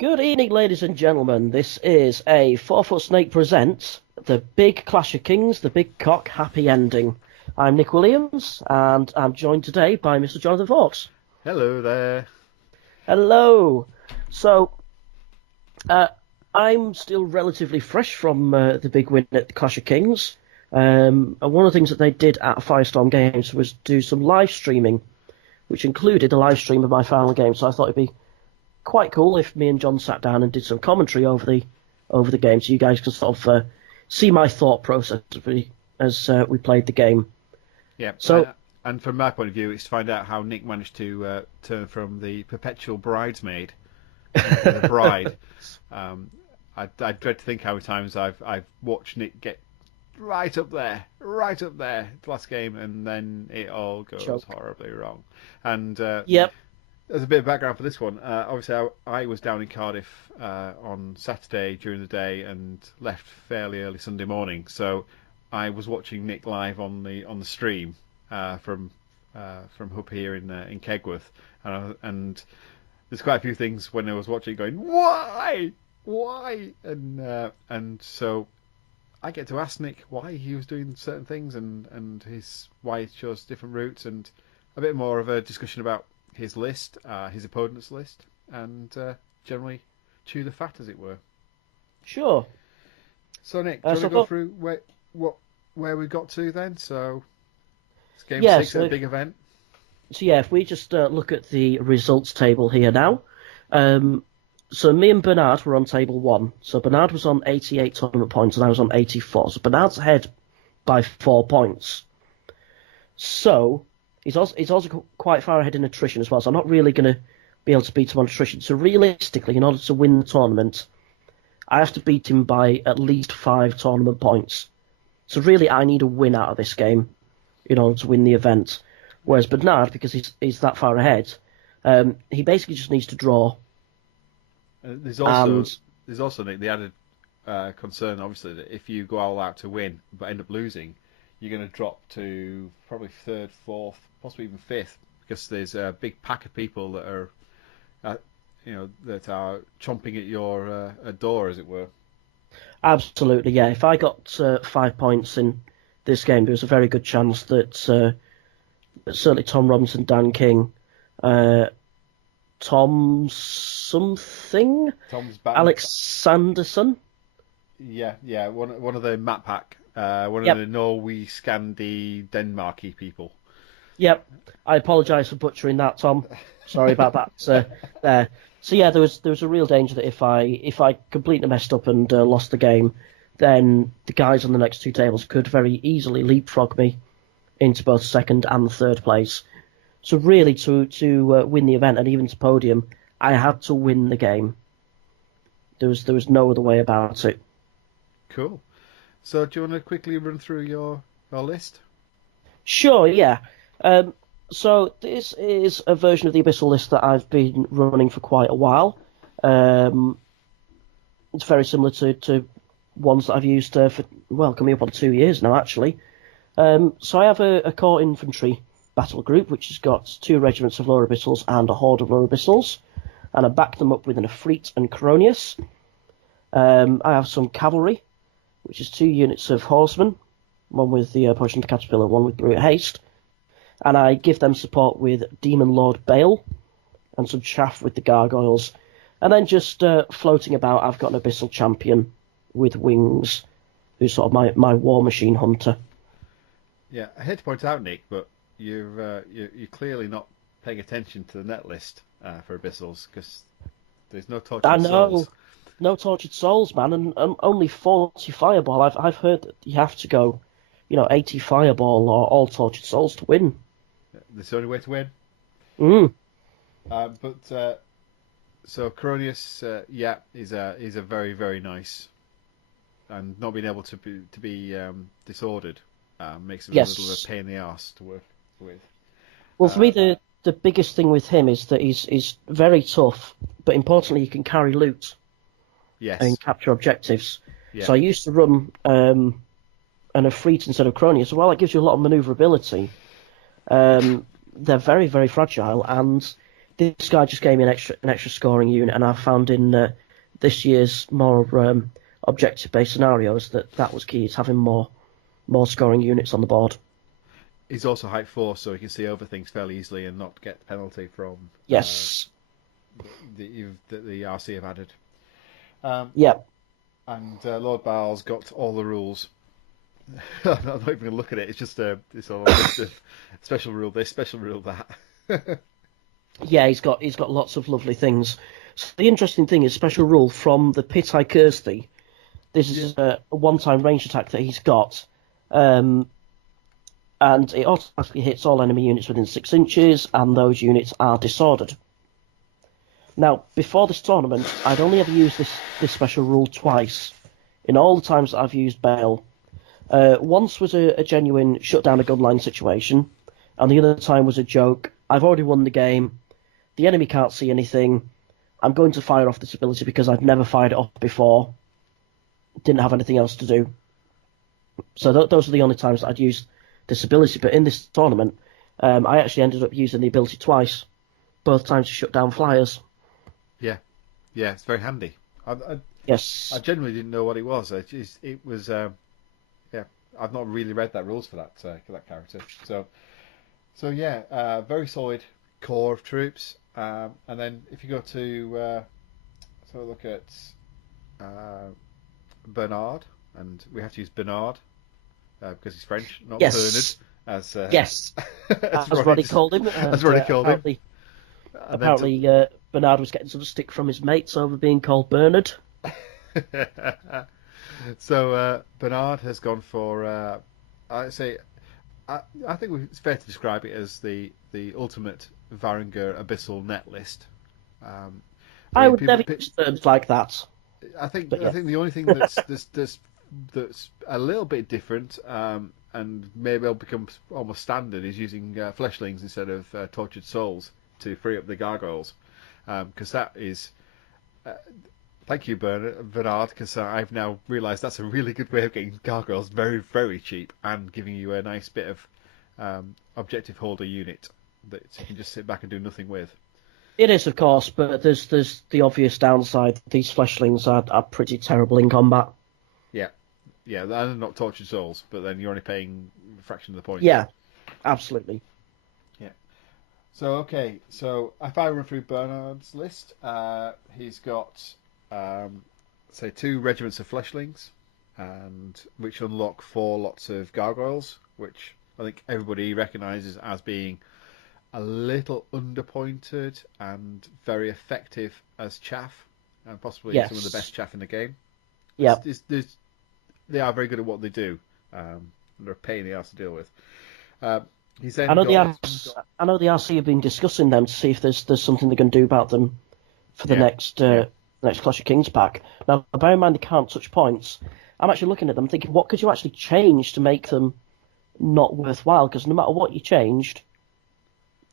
Good evening, ladies and gentlemen. This is a 4-Foot Snake Presents the Big Clash of Kings, the Big CoK Happy Ending. I'm Nick Williams, and I'm joined today by Mr. Jonathan Fawkes. Hello there. Hello. So, I'm still relatively fresh from the big win at the Clash of Kings. And one of the things that they did at Firestorm Games was do some live streaming, which included a live stream of my final game. So I thought it'd be quite cool if me and John sat down and did some commentary over the game, so you guys can sort of see my thought process as we played the game. Yeah. So, and from my point of view, it's to find out how Nick managed to turn from the perpetual bridesmaid to the bride. I dread to think how many times I've watched Nick get right up there, the last game, and then it all goes horribly wrong. And yep. There's a bit of background for this one. Obviously, I was down in Cardiff on Saturday during the day and left fairly early Sunday morning. So I was watching Nick live on the stream from up here in Kegworth, and there's quite a few things when I was watching going, why, and so I get to ask Nick why he was doing certain things and why he chose different routes, and a bit more of a discussion about his list, his opponent's list, and generally chew the fat, as it were. Sure. So Nick, do you want to go through where we got to then? So it's game 6 at a big event. So yeah, if we just look at the results table here now. So me and Bernard were on table 1. So Bernard was on 88 tournament points and I was on 84. So Bernard's ahead by 4 points. So he's also quite far ahead in attrition as well, so I'm not really going to be able to beat him on attrition. So realistically, in order to win the tournament, I have to beat him by at least 5 tournament points. So really, I need a win out of this game in order to win the event. Whereas Bernard, because he's that far ahead, he basically just needs to draw. There's also Nick, the added concern, obviously, that if you go all out to win but end up losing, you're going to drop to probably 3rd, 4th, possibly even 5th, because there's a big pack of people that are, that are chomping at your door, as it were. Absolutely, yeah. If I got 5 points in this game, there was a very good chance that certainly Tom Robinson, Dan King, Tom something, Alex Sanderson. Yeah, one of the map pack. One of the Norway, Scandi, Denmarky people. Yep. I apologise for butchering that, Tom. Sorry about that. There. So yeah, there was a real danger that if I completely messed up and lost the game, then the guys on the next 2 tables could very easily leapfrog me into both 2nd and 3rd place. So really, to win the event and even to podium, I had to win the game. There was no other way about it. Cool. So do you want to quickly run through your list? Sure, yeah. So this is a version of the Abyssal list that I've been running for quite a while. It's very similar to ones that I've used for, coming up on 2 years now, actually. So I have a core infantry battle group, which has got 2 regiments of lower Abyssals and a horde of lower Abyssals, and I back them up with an Efreet and Coronius. I have some cavalry, which is 2 units of horsemen, one with the poisoned caterpillar, one with brute haste, and I give them support with Demon Lord Bale and some chaff with the gargoyles, and then just floating about, I've got an Abyssal champion with wings, who's sort of my war machine hunter. Yeah, I hate to point out, Nick, but you're clearly not paying attention to the net list for Abyssals, because there's no tortured souls. No tortured souls, man, and only 40 fireball. I've heard that you have to go, 80 fireball or all tortured souls to win. That's the only way to win. So Coronius, is a very, very nice, and not being able to be disordered makes him a little bit of a pain in the arse to work with. Well, for me, the biggest thing with him is that he's very tough, but importantly, he can carry loot. Yes. And capture objectives. Yeah. So I used to run an Efreet instead of Cronius. So while it gives you a lot of manoeuvrability, they're very, very fragile, and this guy just gave me an extra scoring unit, and I found in this year's more objective-based scenarios that was key. It's having more scoring units on the board. He's also height 4, so he can see over things fairly easily and not get the penalty from Yes. the RC have added. Yeah. And Lord Baal's got all the rules. I'm not even going to look at it. It's just it's all a list of special rule this, special rule that. Yeah, he's got lots of lovely things. So the interesting thing is special rule from the Pit I Curse Thee. This is a one-time range attack that he's got, and it automatically hits all enemy units within 6 inches, and those units are disordered. Now, before this tournament, I'd only ever used this special rule twice. In all the times that I've used Bale, once was a genuine shut down a gunline situation, and the other time was a joke. I've already won the game. The enemy can't see anything. I'm going to fire off this ability because I've never fired it off before. Didn't have anything else to do. So those are the only times that I'd used this ability. But in this tournament, I actually ended up using the ability twice, both times to shut down flyers. Yeah, it's very handy. Yes. I genuinely didn't know what it was. It was, I've not really read that rules for that character. So yeah, very solid core of troops. And then if you go to look at Bernard, and we have to use Bernard because he's French, not Yes. Bernard. Yes. As Roddy called him. As Roddy called him. Apparently, Bernard was getting some stick from his mates over being called Bernard. So Bernard has gone for, I think it's fair to describe it as the ultimate Varangur Abyssal net list. I would never use terms like that. I think the only thing that's a little bit different, and maybe it'll become almost standard, is using fleshlings instead of tortured souls to free up the gargoyles, because that is. Thank you, Bernard, because I've now realised that's a really good way of getting gargoyles very, very cheap and giving you a nice bit of objective holder unit that you can just sit back and do nothing with. It is, of course, but there's the obvious downside. These fleshlings are pretty terrible in combat. Yeah, they're not tortured souls, but then you're only paying a fraction of the points. Yeah, absolutely. Yeah. So if I run through Bernard's list, he's got say 2 regiments of fleshlings, and which unlock 4 lots of gargoyles, which I think everybody recognises as being a little underpointed and very effective as chaff, and possibly some of the best chaff in the game. Yeah. They are very good at what they do. They're a pain in the ass to deal with. I know the RC have been discussing them to see if there's something they can do about them for the next Clash of Kings pack. Now, bear in mind they can't touch points. I'm actually looking at them thinking, what could you actually change to make them not worthwhile? Because no matter what you changed,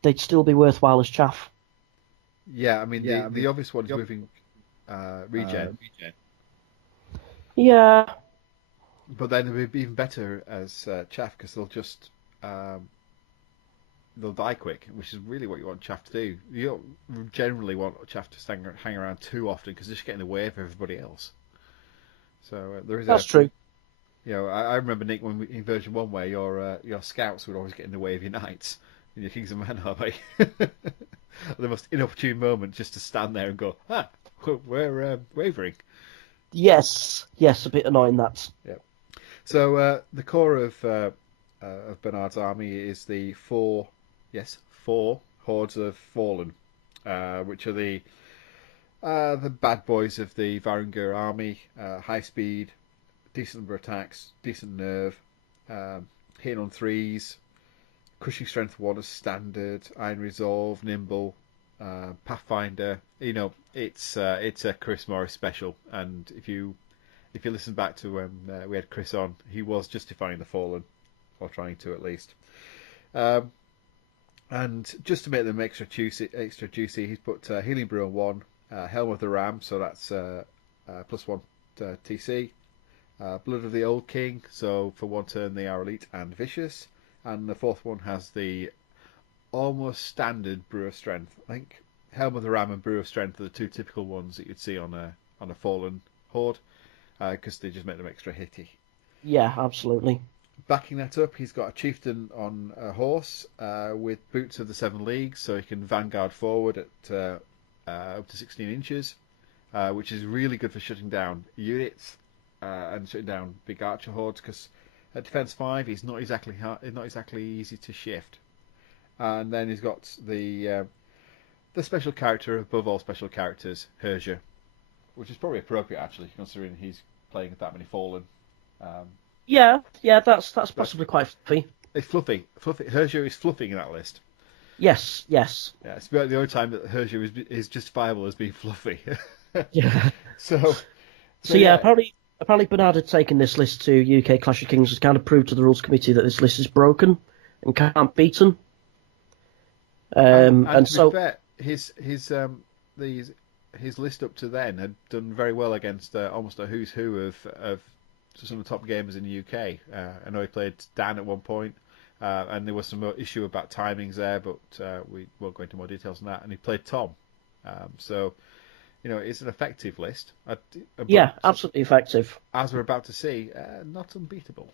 they'd still be worthwhile as chaff. Yeah, I mean, the obvious one is moving regen. Yeah. But then it'd be even better as chaff, because they'll just they'll die quick, which is really what you want chaff to do. You don't generally want chaff to hang around too often, because they're just getting in the way of everybody else. So that's true. You know, I remember, Nick, when in version 1 where your scouts would always get in the way of your knights and your Kings of Man Army. The most inopportune moment just to stand there and go, we're wavering. Yes, a bit annoying that. Yeah. So the core of Bernard's army is the 4 hordes of Fallen, which are the bad boys of the Varangur army. High speed, decent number of attacks, decent nerve, hitting on 3s, crushing strength 1 as standard, iron resolve, nimble, Pathfinder. You know, it's a Chris Morris special, and if you listen back to when we had Chris on, he was justifying the Fallen, or trying to at least. And just to make them extra juicy, he's put Healing Brew on 1, Helm of the Ram, so that's +1 TC. Blood of the Old King, so for 1 turn they are elite and vicious. And the 4th one has the almost standard Brew of Strength. I think Helm of the Ram and Brew of Strength are the two typical ones that you'd see on a fallen horde, because they just make them extra hitty. Yeah, absolutely. Backing that up, he's got a chieftain on a horse with boots of the 7 leagues, so he can vanguard forward at up to 16 inches, which is really good for shutting down units and shutting down big archer hordes. Because at defense 5, he's not exactly easy to shift. And then he's got the special character above all special characters, Herja, which is probably appropriate actually, considering he's playing that many fallen. Yeah, that's possibly quite fluffy. It's fluffy. Herja is fluffing in that list. Yes. Yeah, it's about the only time that Herja is justifiable as being fluffy. Yeah. So yeah, apparently Bernard had taken this list to UK Clash of Kings to kind of prove to the rules committee that this list is broken and can't be beaten. And to so be fair, his list up to then had done very well against almost a who's who of some of the top gamers in the UK. I know he played Dan at one point, and there was some issue about timings there, but we won't go into more details on that. And he played Tom, so it's an effective list. Yeah, absolutely effective. As we're about to see, not unbeatable.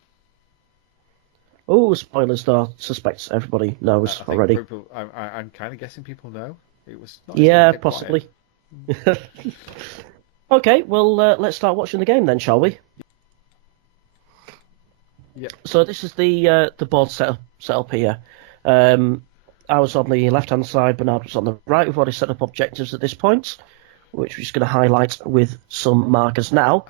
Oh, spoilers! Though, I suspect everybody knows already. I'm kind of guessing people know. It was not. Yeah, possibly. Okay, well, let's start watching the game then, shall we? Yeah. So this is the board set up here. I was on the left-hand side, Bernard was on the right. We've already set up objectives at this point, which we're just going to highlight with some markers now.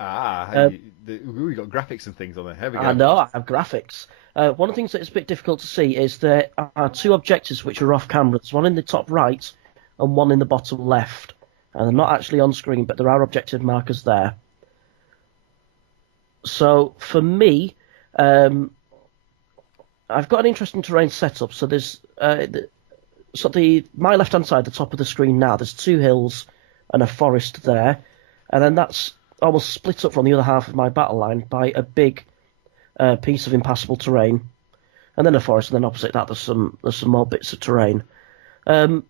We got graphics and things on there. Here we go. I know, I have graphics. One of the things that is a bit difficult to see is there are two objectives which are off camera. There's one in the top right and one in the bottom left. And they're not actually on screen, but there are objective markers there. So for me, I've got an interesting terrain setup. So there's my left-hand side, the top of the screen now, there's 2 hills and a forest there. And then that's almost split up from the other half of my battle line by a big piece of impassable terrain, and then a forest, and then opposite that there's some more bits of terrain. But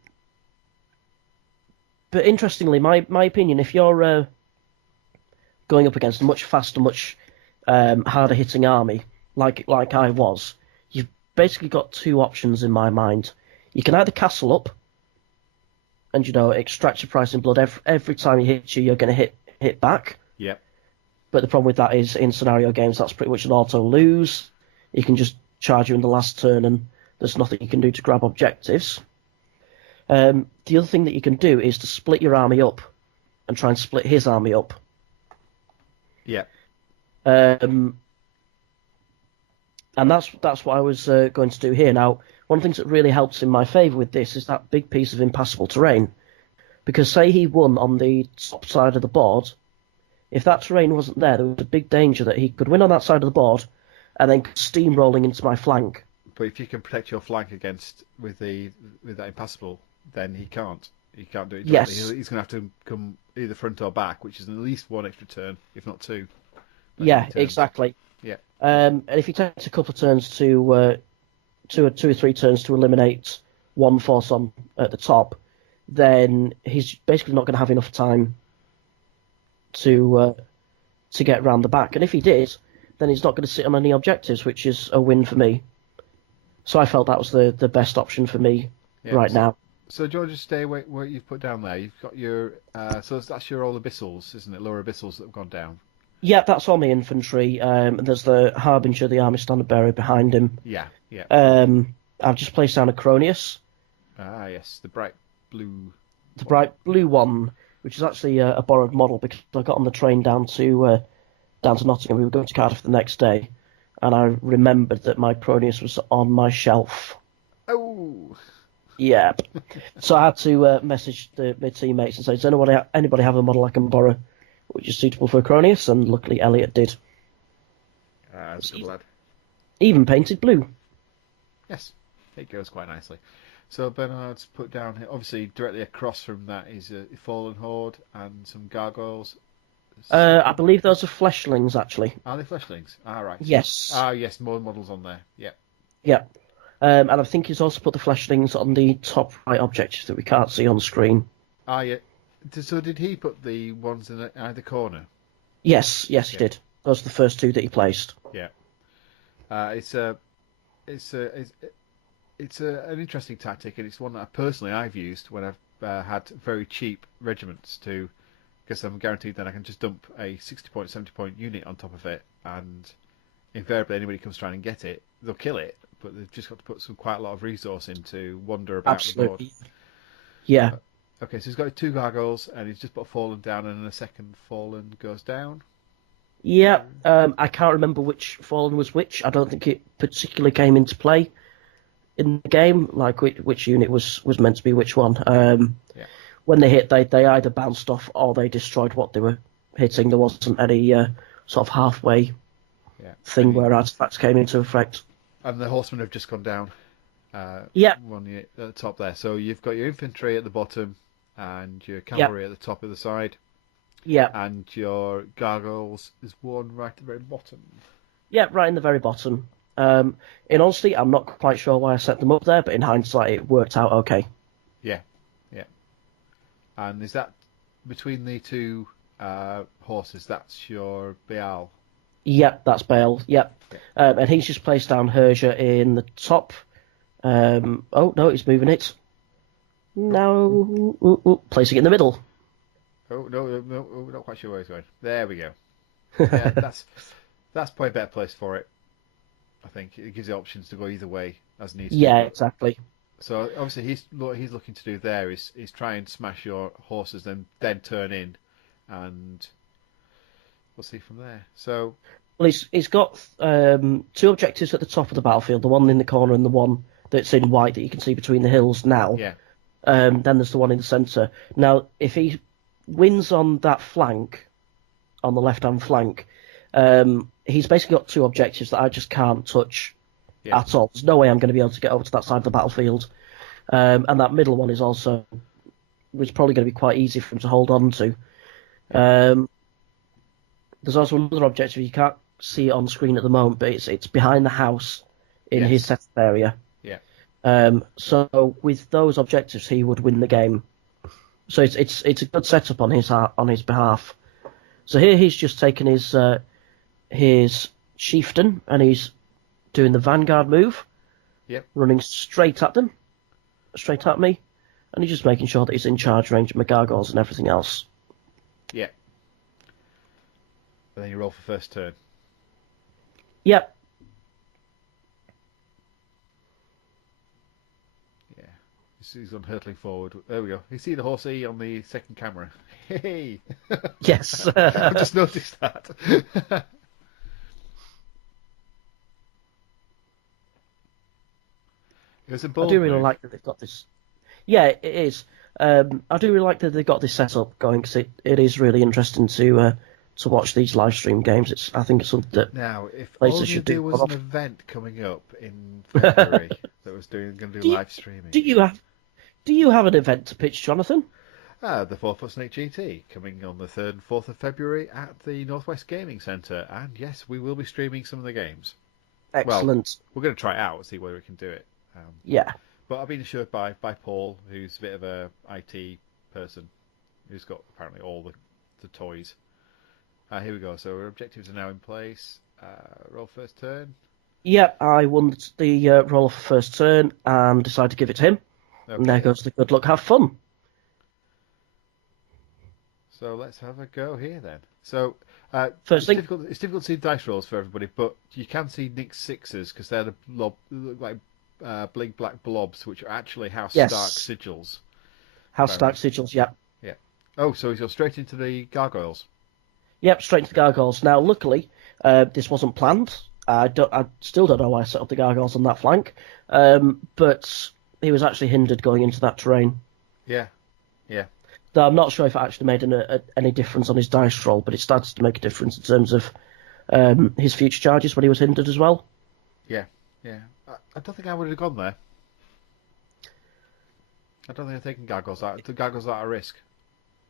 interestingly, my opinion, if you're going up against a much faster, much harder hitting army, like I was, you've basically got 2 options in my mind. You can either castle up and extract your price in blood. Every time you hit you're going to hit back. Yep. But the problem with that is, in scenario games, that's pretty much an auto lose. You can just charge you in the last turn, and there's nothing you can do to grab objectives. The other thing that you can do is to split your army up and try and split his army up. Yeah. And that's what I was going to do here. Now, one of the things that really helps in my favour with this is that big piece of impassable terrain. Because say he won on the top side of the board, if that terrain wasn't there was a big danger that he could win on that side of the board and then steamrolling into my flank. But if you can protect your flank with that impassable, then he can't. He can't do it. Yes. He's going to have to come either front or back, which is at least 1 extra turn, if not 2. Yeah, exactly. Yeah. And if he takes a couple of turns to 2 or 3 turns to eliminate one force on at the top, then he's basically not going to have enough time to get round the back. And if he did, then he's not going to sit on any objectives, which is a win for me. So I felt that was the best option for me right now. So do you want to just stay where you've put down there? You've got your so that's your all Abyssals, isn't it? Lower Abyssals that have gone down. Yeah, that's all my infantry. And there's the Harbinger, the army standard bearer behind him. Yeah. I've just placed down a Cronius. Ah, yes, the bright blue. The bright blue one, which is actually a borrowed model because I got on the train down to Nottingham. We were going to Cardiff the next day, and I remembered that my Cronius was on my shelf. Oh. Yeah. So I had to message my teammates and say, does anybody have a model I can borrow which is suitable for a Cronius? And luckily Elliot did. That's good lad. Even painted blue. Yes, it goes quite nicely. So Bernard's put down here, obviously directly across from that is a Fallen Horde and some gargoyles. I believe those are fleshlings, actually. Are they fleshlings? Ah, right. Yes. Ah, yes, more models on there. Yeah. Yeah. And I think he's also put the fleshlings on the top right objective that we can't see on screen. I so did he put the ones in either corner? Yes, he Yeah, did. Those are the first two that he placed. yeah. It's an interesting tactic, and it's one that I've used when I've had very cheap regiments to, because I'm guaranteed that I can just dump a 60 point, 70 point unit on top of it, and invariably anybody comes trying and get it, they'll kill it, but they've just got to put quite a lot of resource in to wander about the board. Absolutely. Yeah. Okay, so he's got two gargoyles, and he's just put a fallen down, and then a second fallen goes down. Yeah. I can't remember which fallen was which. I don't think it particularly came into play in the game, like which unit was meant to be which one. Yeah. When they hit, they either bounced off or they destroyed what they were hitting. There wasn't any sort of halfway thing where artifacts came into effect. And the horsemen have just gone down. Yeah. One unit at the top there. So you've got your infantry at the bottom, and your cavalry at the top of the side. Yeah. And your gargoyles is one right at the very bottom. Yeah, right in the very bottom. In honesty, I'm not quite sure why I set them up there, but in hindsight, it worked out okay. Yeah, yeah. And is that between the two horses? That's your Baal. Yep, that's Bale. Yep. And he's just placed down Herja in the top. Oh, no, he's moving it. No. Placing it in the middle. Oh, no, not quite sure where he's going. There we go. Yeah, that's probably a better place for it. I think it gives you options to go either way as needs. Yeah, exactly. So obviously what he's looking to do there is try and smash your horses, then turn in, and we'll see from there. So, well, he's got two objectives at the top of the battlefield, the one in the corner and the one that's in white that you can see between the hills now. Yeah. Then there's the one in the centre. Now, if he wins on that flank, on the left-hand flank, he's basically got two objectives that I just can't touch at all. There's no way I'm going to be able to get over to that side of the battlefield. And that middle one is also was probably going to be quite easy for him to hold on to. There's also another objective you can't see it on screen at the moment, but it's behind the house in his setup area. Yeah. So with those objectives, he would win the game. So it's a good setup on his behalf. So here he's just taken his chieftain and he's doing the vanguard move. Yep. Running straight at them, straight at me, and he's just making sure that he's in charge range of my gargoyles and everything else. Yeah. And then you roll for first turn. Yep. Yeah. He's gone hurtling forward. There we go. You see the horsey on the second camera. Hey. Yes. I just noticed that. It was a bold I do really move. like that they've got this. Yeah, it is. I do really like that they've got this setup going because it is really interesting to watch these live stream games. I think it's something that Now, if places only should there do. was an event coming up in February that was going to do live streaming. Do you have an event to pitch, Jonathan? The 4-Foot Snake GT coming on the 3rd and 4th of February at the Northwest Gaming Centre, and yes, we will be streaming some of the games. Excellent. Well, we're going to try it out and see whether we can do it. Yeah. But I've been assured by Paul, who's a bit of a IT person, who's got apparently all the toys. Here we go. So our objectives are now in place. Roll first turn. Yep, I won the roll for first turn and decided to give it to him. Okay. And there goes the good luck, have fun. So let's have a go here then. So First thing, it's difficult to see dice rolls for everybody, but you can see Nick's sixes because they're the look like big black blobs, which are actually House Stark sigils. House Stark sigils, yeah. Yeah. Oh, so he's gone straight into the gargoyles. Yep, straight into the gargoyles. Now, luckily, this wasn't planned. I still don't know why I set up the gargoyles on that flank, but he was actually hindered going into that terrain. Yeah, yeah. Though I'm not sure if it actually made any difference on his dice roll, but it started to make a difference in terms of his future charges when he was hindered as well. Yeah, yeah. I don't think I would have gone there. I don't think I've taken gargoyles out. The gargoyles are a risk.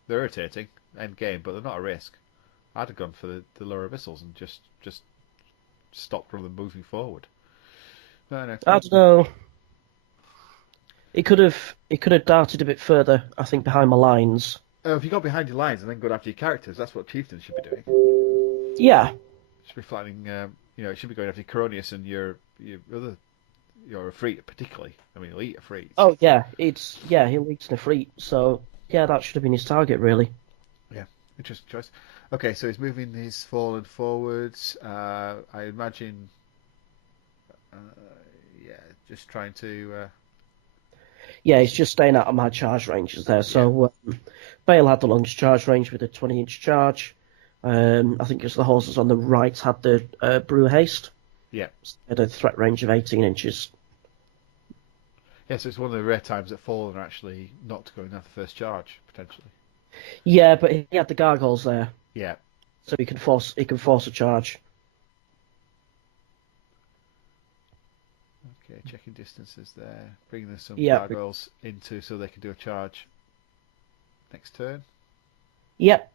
They're irritating, end game, but they're not a risk. I'd have gone for the lower abyssals and just stopped from them moving forward. No. I don't know. It could have darted a bit further, I think, behind my lines. Oh, if you got behind your lines and then go after your characters, that's what chieftains should be doing. Yeah, Should be flattening. It should be going after Coronius and your other your Efreet particularly. I mean, elite Efreet. oh yeah, he leads an Efreet, so yeah, that should have been his target really. Yeah, interesting choice. Okay, so he's moving his fallen forwards. I imagine. Yeah, just trying to. Yeah, he's just staying out of my charge ranges there. So Bale had the longest charge range with a 20-inch charge. I think it's the horses on the right had the Brewer Haste. Yeah. Had a threat range of 18 inches. Yeah, so it's one of the rare times that fallen are actually not going after the first charge potentially. Yeah, but he had the gargoyles there. Yeah. So he can force a charge. Okay, checking distances there, bringing some gargoyles into so they can do a charge next turn. Yep.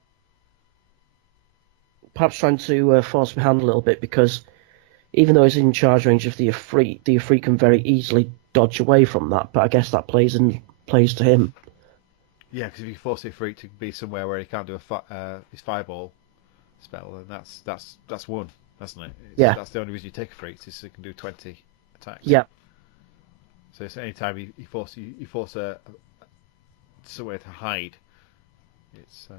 Perhaps trying to force my hand a little bit because even though he's in charge range of the Efreet can very easily dodge away from that. But I guess that plays to him. Yeah, because if you force the Efreet to be somewhere where he can't do his fireball spell, then that's one, isn't it? That's the only reason you take Efreet is so he can do 20 attacks. Yeah. So it's any time you force a somewhere to hide, it's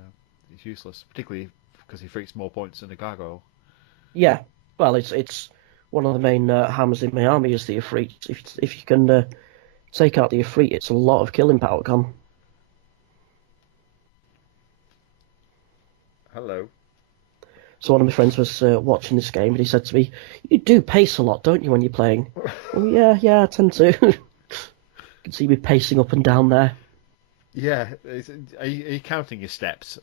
useless, particularly because he freaks more points than a gargoyle. Yeah, well, it's one of the main hammers in my army is the Efreet. If you can take out the Efreet, it's a lot of killing power gone. Hello. So one of my friends was watching this game, and he said to me, "You do pace a lot, don't you, when you're playing?" Well, yeah, I tend to. You can see me pacing up and down there. Yeah, are you counting your steps?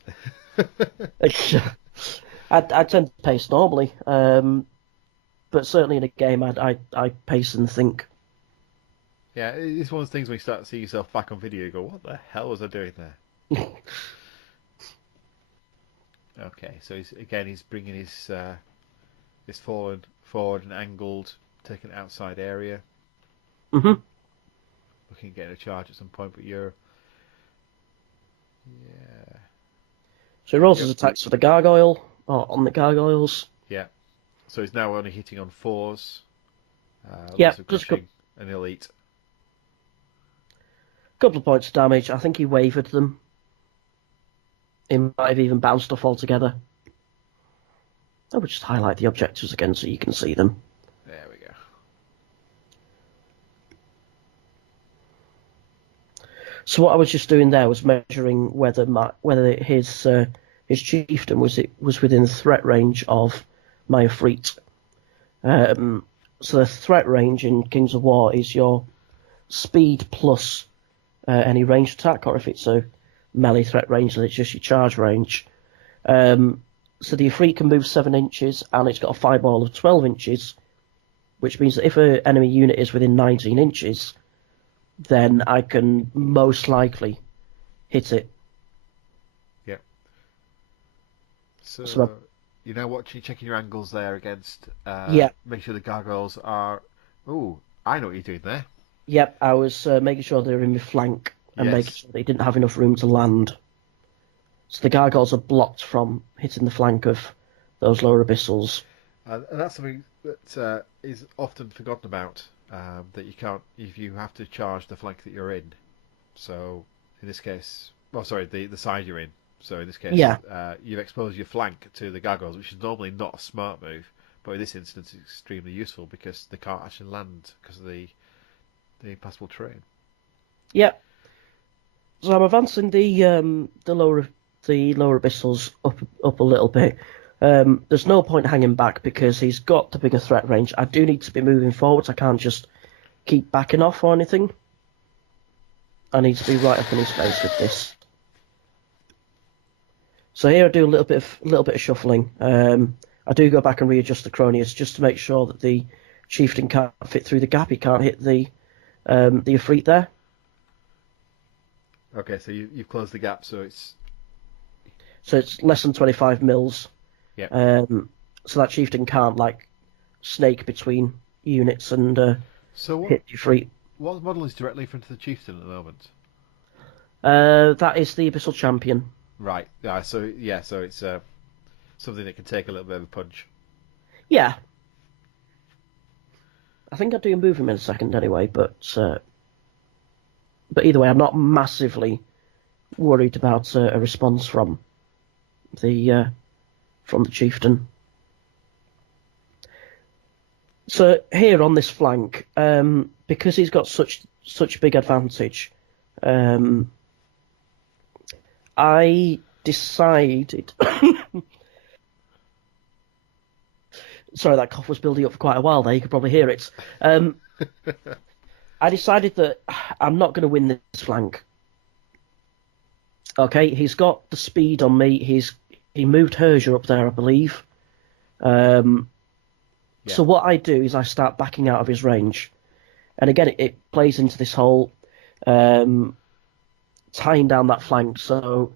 I tend to pace normally, but certainly in a game, I pace and think. Yeah, it's one of the things when you start to see yourself back on video, you go, "What the hell was I doing there?" Okay, so he's bringing his fallen forward and angled, taking outside area. Mhm. Looking at getting a charge at some point, but you're. Yeah. So he rolls his attacks for the gargoyle, or on the gargoyles. Yeah. So he's now only hitting on 4s. Just an elite. Couple of points of damage. I think he wavered them. He might have even bounced off altogether. I would just highlight the objectives again so you can see them. There we go. So what I was just doing there was measuring whether his chieftain was within the threat range of my Efreet. So the threat range in Kings of War is your speed plus any ranged attack, or if it's a melee threat range, then it's just your charge range. So the Efreet can move 7 inches, and it's got a fireball of 12 inches, which means that if an enemy unit is within 19 inches, then I can most likely hit it. Yep. So you're now checking your angles there against. Make sure the gargoyles are. Oh, I know what you're doing there. Yep, I was making sure they were in my flank and making sure they didn't have enough room to land. So the gargoyles are blocked from hitting the flank of those lower abyssals. And that's something that is often forgotten about. That you can't, if you have to charge the flank that you're in. So in this case, the side you're in. So in this case, you've exposed your flank to the gargoyles, which is normally not a smart move, but in this instance, it's extremely useful because they can't actually land because of the impassable terrain. Yeah. So I'm advancing the lower abyssals up a little bit. There's no point hanging back because he's got the bigger threat range. I do need to be moving forwards. I can't just keep backing off or anything. I need to be right up in his face with this. So here I do a little bit of shuffling. I do go back and readjust the Cronius just to make sure that the chieftain can't fit through the gap. He can't hit the Efreet there. Okay, so you've closed the gap, so it's less than 25 mils. Yeah. So that chieftain can't snake between units and hit the Efreet. What model is directly in front of the chieftain at the moment? That is the Abyssal Champion. Right. So it's something that can take a little bit of a punch. Yeah. I think I do move him in a second anyway, but either way, I'm not massively worried about a response from the chieftain. So here on this flank, because he's got such big advantage, I decided. Sorry, that cough was building up for quite a while there. You could probably hear it. I decided that I'm not going to win this flank. Okay, he's got the speed on me. He moved Herja up there, I believe. So what I do is I start backing out of his range, and again it plays into this whole tying down that flank. So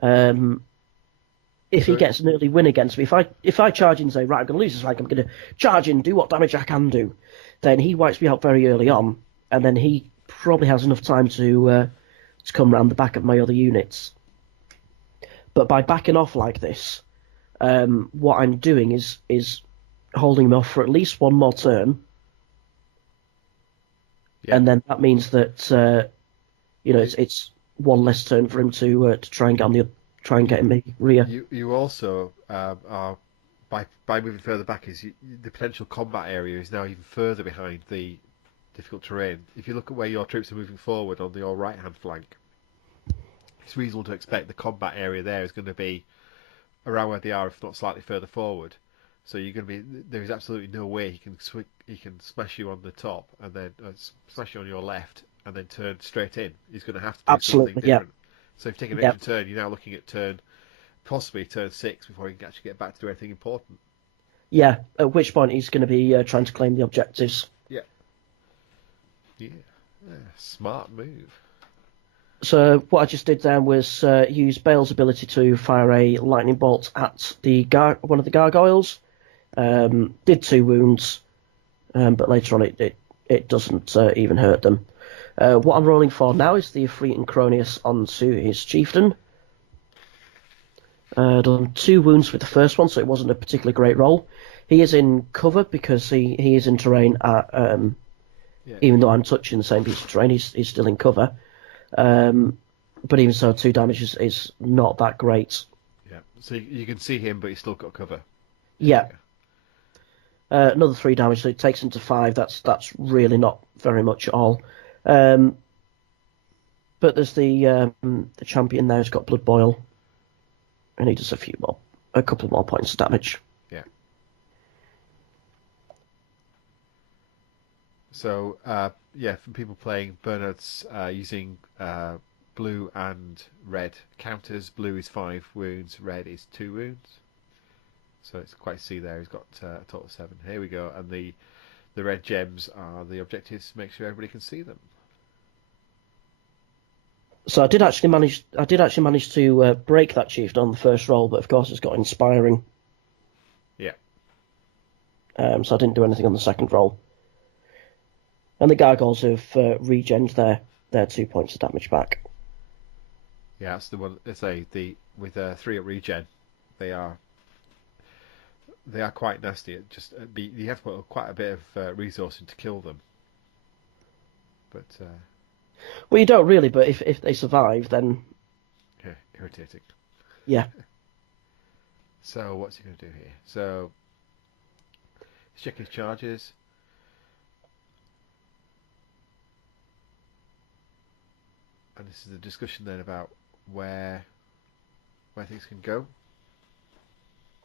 if he gets an early win against me, if I charge in and say, right, I'm going to lose this flank, I'm going to charge in, do what damage I can do, then he wipes me out very early on, and then he probably has enough time to come round the back of my other units. But by backing off like this, what I'm doing is holding him off for at least one more turn, and then that means that it's one less turn for him to try and get in the rear. You also are by moving further back the potential combat area is now even further behind the difficult terrain. If you look at where your troops are moving forward on your right hand flank, it's reasonable to expect the combat area there is going to be around where they are, if not slightly further forward. So you're going to be. There is absolutely no way he can smash you on the top and then smash you on your left and then turn straight in. He's going to have to do something different. Yeah. So if you take an extra turn, you're now looking at possibly turn 6 before he can actually get back to do anything important. Yeah. At which point he's going to be trying to claim the objectives. Yeah. Smart move. So what I just did then was use Bale's ability to fire a lightning bolt at one of the gargoyles. Did 2 wounds, but later on it doesn't even hurt them. What I'm rolling for now is the Efreet and Cronius onto his chieftain. Done 2 wounds with the first one, so it wasn't a particularly great roll. He is in cover because he is in terrain even though I'm touching the same piece of terrain, he's still in cover. But even so, 2 damage is not that great. Yeah, so you can see him, but he's still got cover. Yeah. Another 3 damage, so it takes him to 5. That's really not very much at all. But there's the champion there who's got Blood Boil, and he does a couple more points of damage. Yeah. So for people playing, Bernard's using blue and red counters. Blue is 5 wounds, red is 2 wounds. So it's quite see there. He's got a total of 7. Here we go, and the red gems are the objectives to make sure everybody can see them. So I did actually manage to break that chieftain on the first roll, but of course it's got inspiring. Yeah. So I didn't do anything on the second roll. And the gargoyles have regened their 2 points of damage back. Yeah, that's the one. With 3 at regen, they are quite nasty. You have to put quite a bit of resource in to kill them. But well, you don't really. But if they survive, then irritating. Yeah. So what's he going to do here? So he's checking his charges. And this is a discussion then about where things can go.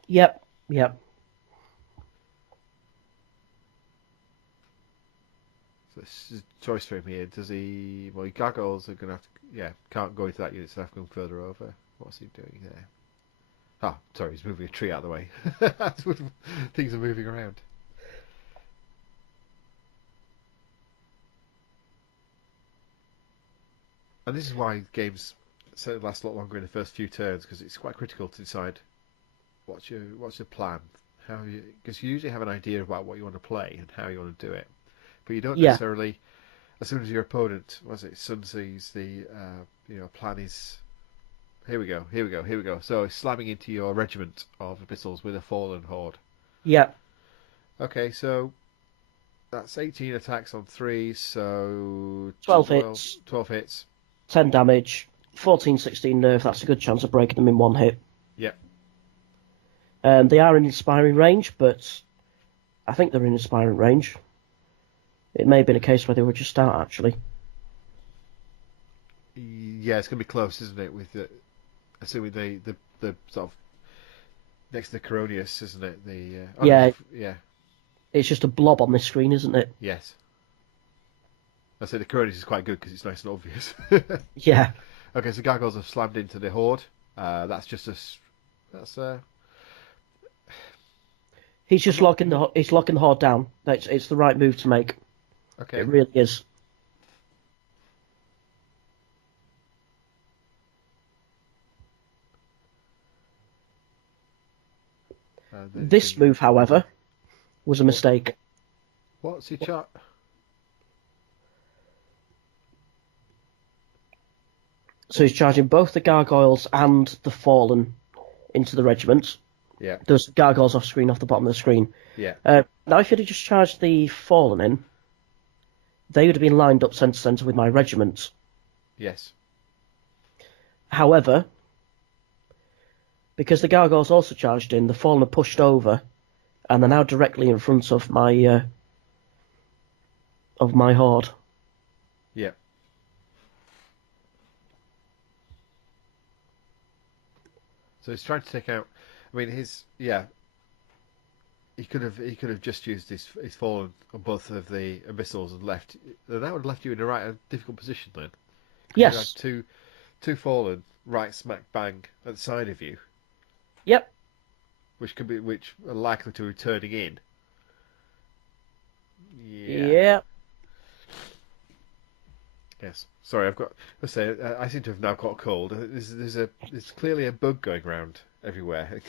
Yep. So this is a choice for him here. Does he? Well, gargoyles are going to have to. Can't go into that unit, so have to go further over. What's he doing there? Oh, sorry, he's moving a tree out of the way. That's what things are moving around. And this is why games certainly last a lot longer in the first few turns, because it's quite critical to decide what's your plan, because you usually have an idea about what you want to play and how you want to do it, but you don't necessarily. as soon as your opponent, was it, sun sees the plan is, here we go, here we go, here we go. So it's slamming into your regiment of Abyssals with a fallen horde. Yeah. Okay, so that's 18 attacks on 3, so 12 hits. 12 hits. 10 damage. 14, 16 nerve. That's a good chance of breaking them in one hit. Yep. They are in inspiring range, but I think they're in inspiring range. It may have been a case where they were just out, actually. Yeah, it's going to be close, isn't it? With assuming the sort of next to the Coronius, isn't it? Yeah. It's just a blob on this screen, isn't it? Yes. I say the Coronius is quite good because it's nice and obvious. Yeah. Okay, so Gargoyles have slammed into the horde. He's just locking the horde down. It's the right move to make. Okay. It really is. This move, however, was a mistake. What's your chart? So he's charging both the gargoyles and the fallen into the regiment. Yeah. There's gargoyles off screen, off the bottom of the screen. Yeah. Now, if you'd have just charged the fallen in, they would have been lined up centre to centre with my regiment. Yes. However, because the gargoyles also charged in, the fallen are pushed over, and they're now directly in front of my horde. Yeah. So he's trying to take out. I mean, He could have just used his fallen on both of the Abyssals and left. That would have left you in a difficult position then. Yes. You had two fallen right smack bang at the side of you. Yep. Which are likely to be turning in. Yeah. Yes. Sorry, I seem to have now got a cold. There's clearly a bug going around everywhere.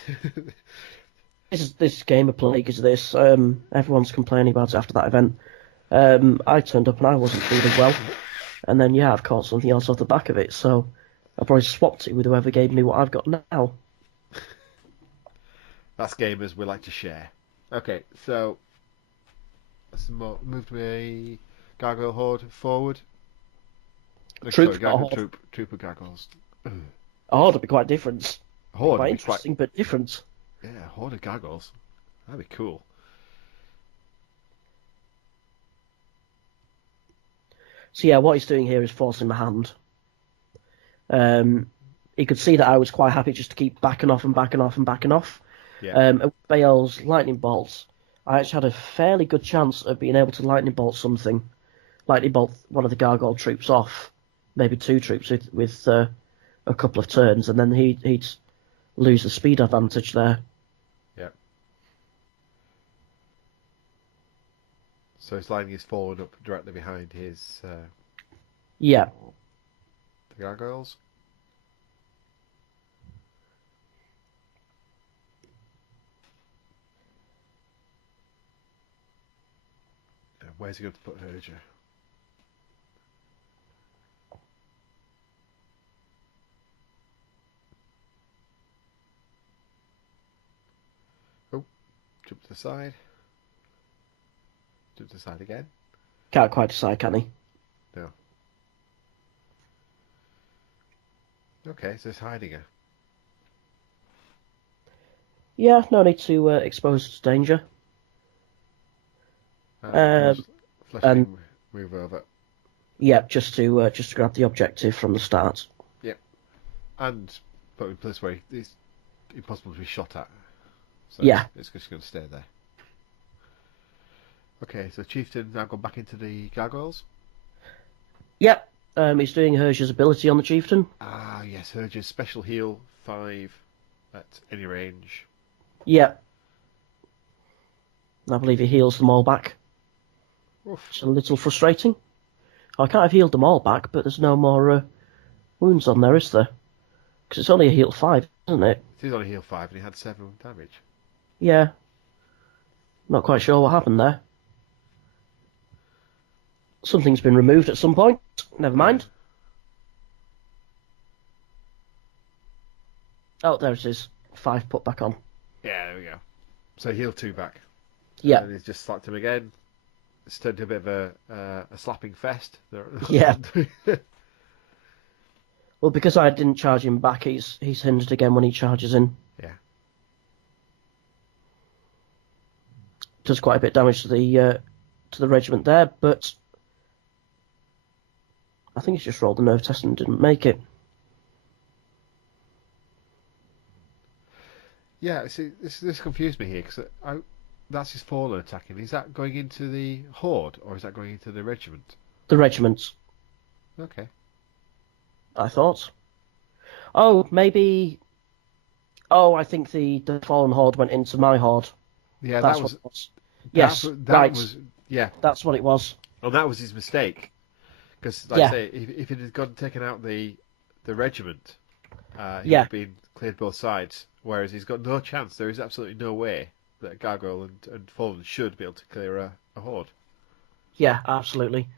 This game of plague is this. Everyone's complaining about it after that event. I turned up and I wasn't feeling well. And then, I've caught something else off the back of it, so I probably swapped it with whoever gave me what I've got now. That's gamers, we like to share. Okay, so let's move to a gargoyle horde forward. Troop of gargoyles. A horde would be quite different. Horde quite interesting, but different. Yeah, horde of gargoyles. That'd be cool. So what he's doing here is forcing my hand. He could see that I was quite happy just to keep backing off and backing off and backing off. Yeah. With Bale's lightning bolts, I actually had a fairly good chance of being able to lightning bolt something. Lightning bolt one of the gargoyle troops off, maybe two troops with a couple of turns, and then he'd lose the speed advantage there. Yeah. So his lightning is forward up directly behind his. The gargoyles. Where's he going to put Herger? Oh, jump to the side. Jump to the side again. Can't quite decide, can he? No. Okay, so it's hiding her. Yeah, no need to expose us to danger. And move over. Yeah, just to grab the objective from the start. Yep. And put in a place where it's impossible to be shot at. So it's just going to stay there. Okay, so Chieftain now gone back into the gargoyles. Yep. He's doing Herger's ability on the Chieftain. Ah, yes, Herger's special heal 5 at any range. Yep. I believe he heals them all back. Oof. It's a little frustrating. I can't have healed them all back, but there's no more wounds on there, is there? Because it's only a heal 5, isn't it? It is only heal 5 and he had 7 damage. Yeah. Not quite sure what happened there. Something's been removed at some point. Never mind. Oh, there it is. 5 put back on. Yeah, there we go. So heal 2 back. Yeah. And he's just slapped him again. It's turned into a bit of a slapping fest. Yeah. Well, because I didn't charge him back, he's hindered again when he charges in. Yeah. Does quite a bit of damage to the regiment there, but I think he's just rolled the nerve test and didn't make it. Yeah, see, this confused me here because that's his fallen attacking. Is that going into the horde or is that going into the regiment? The regiment. Okay. I thought. Oh, maybe. Oh, I think the fallen horde went into my horde. Yeah, That's that was. what it was. Yes, that right. was. Yeah. That's what it was. Well, that was his mistake. Because, like I say, if it had gone taken out the regiment, he would have been cleared both sides. Whereas he's got no chance. There is absolutely no way that a gargoyle and fallen should be able to clear a horde. Yeah, absolutely.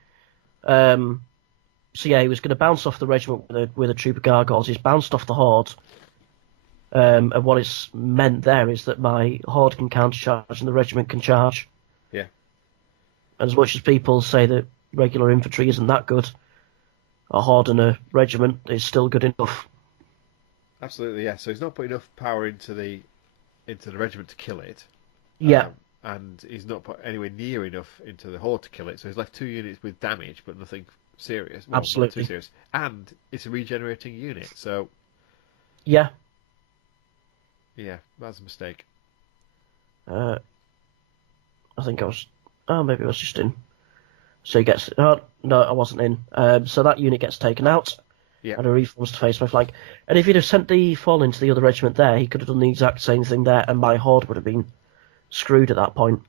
So yeah, he was going to bounce off the regiment with a troop of gargoyles. He's bounced off the horde. And what it's meant there is that my horde can countercharge and the regiment can charge. Yeah. And as much as people say that regular infantry isn't that good, a horde and a regiment is still good enough. Absolutely, yeah. So he's not put enough power into the regiment to kill it. Yeah. And he's not put anywhere near enough into the horde to kill it. So he's left 2 units with damage, but nothing serious. Well, Absolutely. not too serious. And it's a regenerating unit, so Yeah. yeah, that's a mistake. I think I was. Oh, maybe I was just in. So he gets. Oh, no, I wasn't in. So that unit gets taken out. Yeah. And a reforms to face my flank. And if he'd have sent the fall into the other regiment there, he could have done the exact same thing there, and my horde would have been screwed at that point.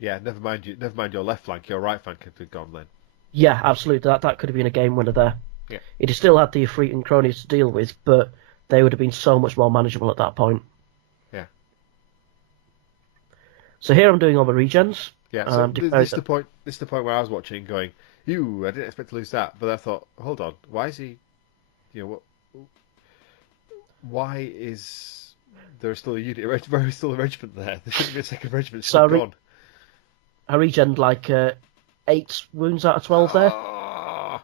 Yeah, never mind your left flank, your right flank could have gone then. Yeah, absolutely. That could have been a game winner there. Yeah. He'd have still had the Ifrit and cronies to deal with, but they would have been so much more manageable at that point. Yeah. So here I'm doing all the regens. Yeah, so this is the point. This is the point where I was watching, going, I didn't expect to lose that." But I thought, hold on, why is he? Why is there still a unit? Where is still a regiment there? There shouldn't be a second regiment. It's still gone. I regened like 8 wounds out of 12 there. Ah.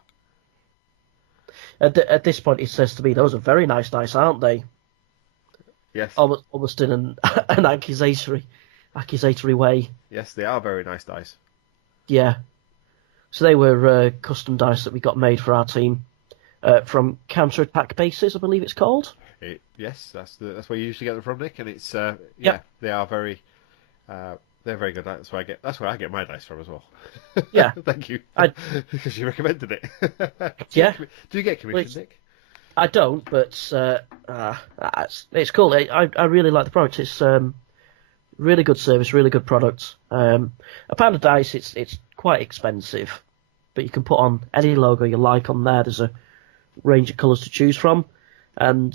At this point, it says to me, "Those are very nice dice, aren't they?" Yes. Almost in an accusatory way. Yes, they are very nice dice. Yeah. So they were custom dice that we got made for our team from Counter-Attack Bases, I believe it's called. Yes, that's where you usually get them from, Nick, and it's Yep. they are very they're very good. That's where I get my dice from as well. Yeah. Thank you. Because you recommended it. Yeah. Do you get commission, Nick? I don't, but it's cool. I really like the product. It's really good service, really good product. A pound of dice, it's quite expensive, but you can put on any logo you like on there. There's a range of colours to choose from, and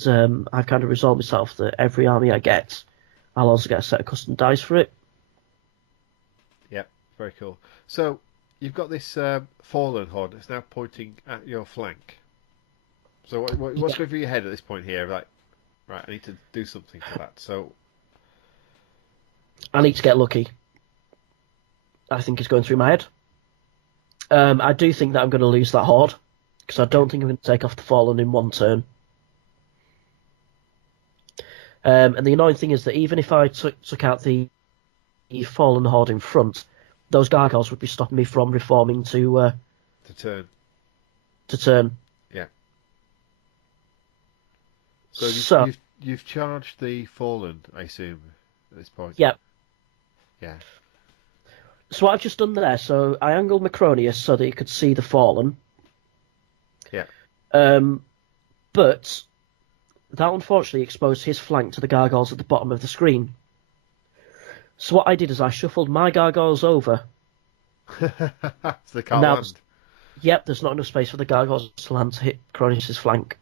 I've kind of resolved myself that every army I get, I'll also get a set of custom dice for it. Yeah, very cool. So you've got this fallen horde that's now pointing at your flank. So what's going through your head at this point here? Like, right, I need to do something to that. So I need to get lucky. I think is going through my head. I do think that I'm going to lose that horde, because I don't think I'm going to take off the fallen in one turn. And the annoying thing is that even if I took out the fallen horde in front, those gargoyles would be stopping me from reforming to turn. To turn. Yeah. So you've charged the fallen, I assume, at this point. Yeah. Yeah. So what I've just done there, so I angled Macronius so that he could see the fallen. Yeah. But that unfortunately exposed his flank to the gargoyles at the bottom of the screen. So what I did is I shuffled my gargoyles over. So they can't land. Yep, there's not enough space for the gargoyles to land to hit Cronius' flank.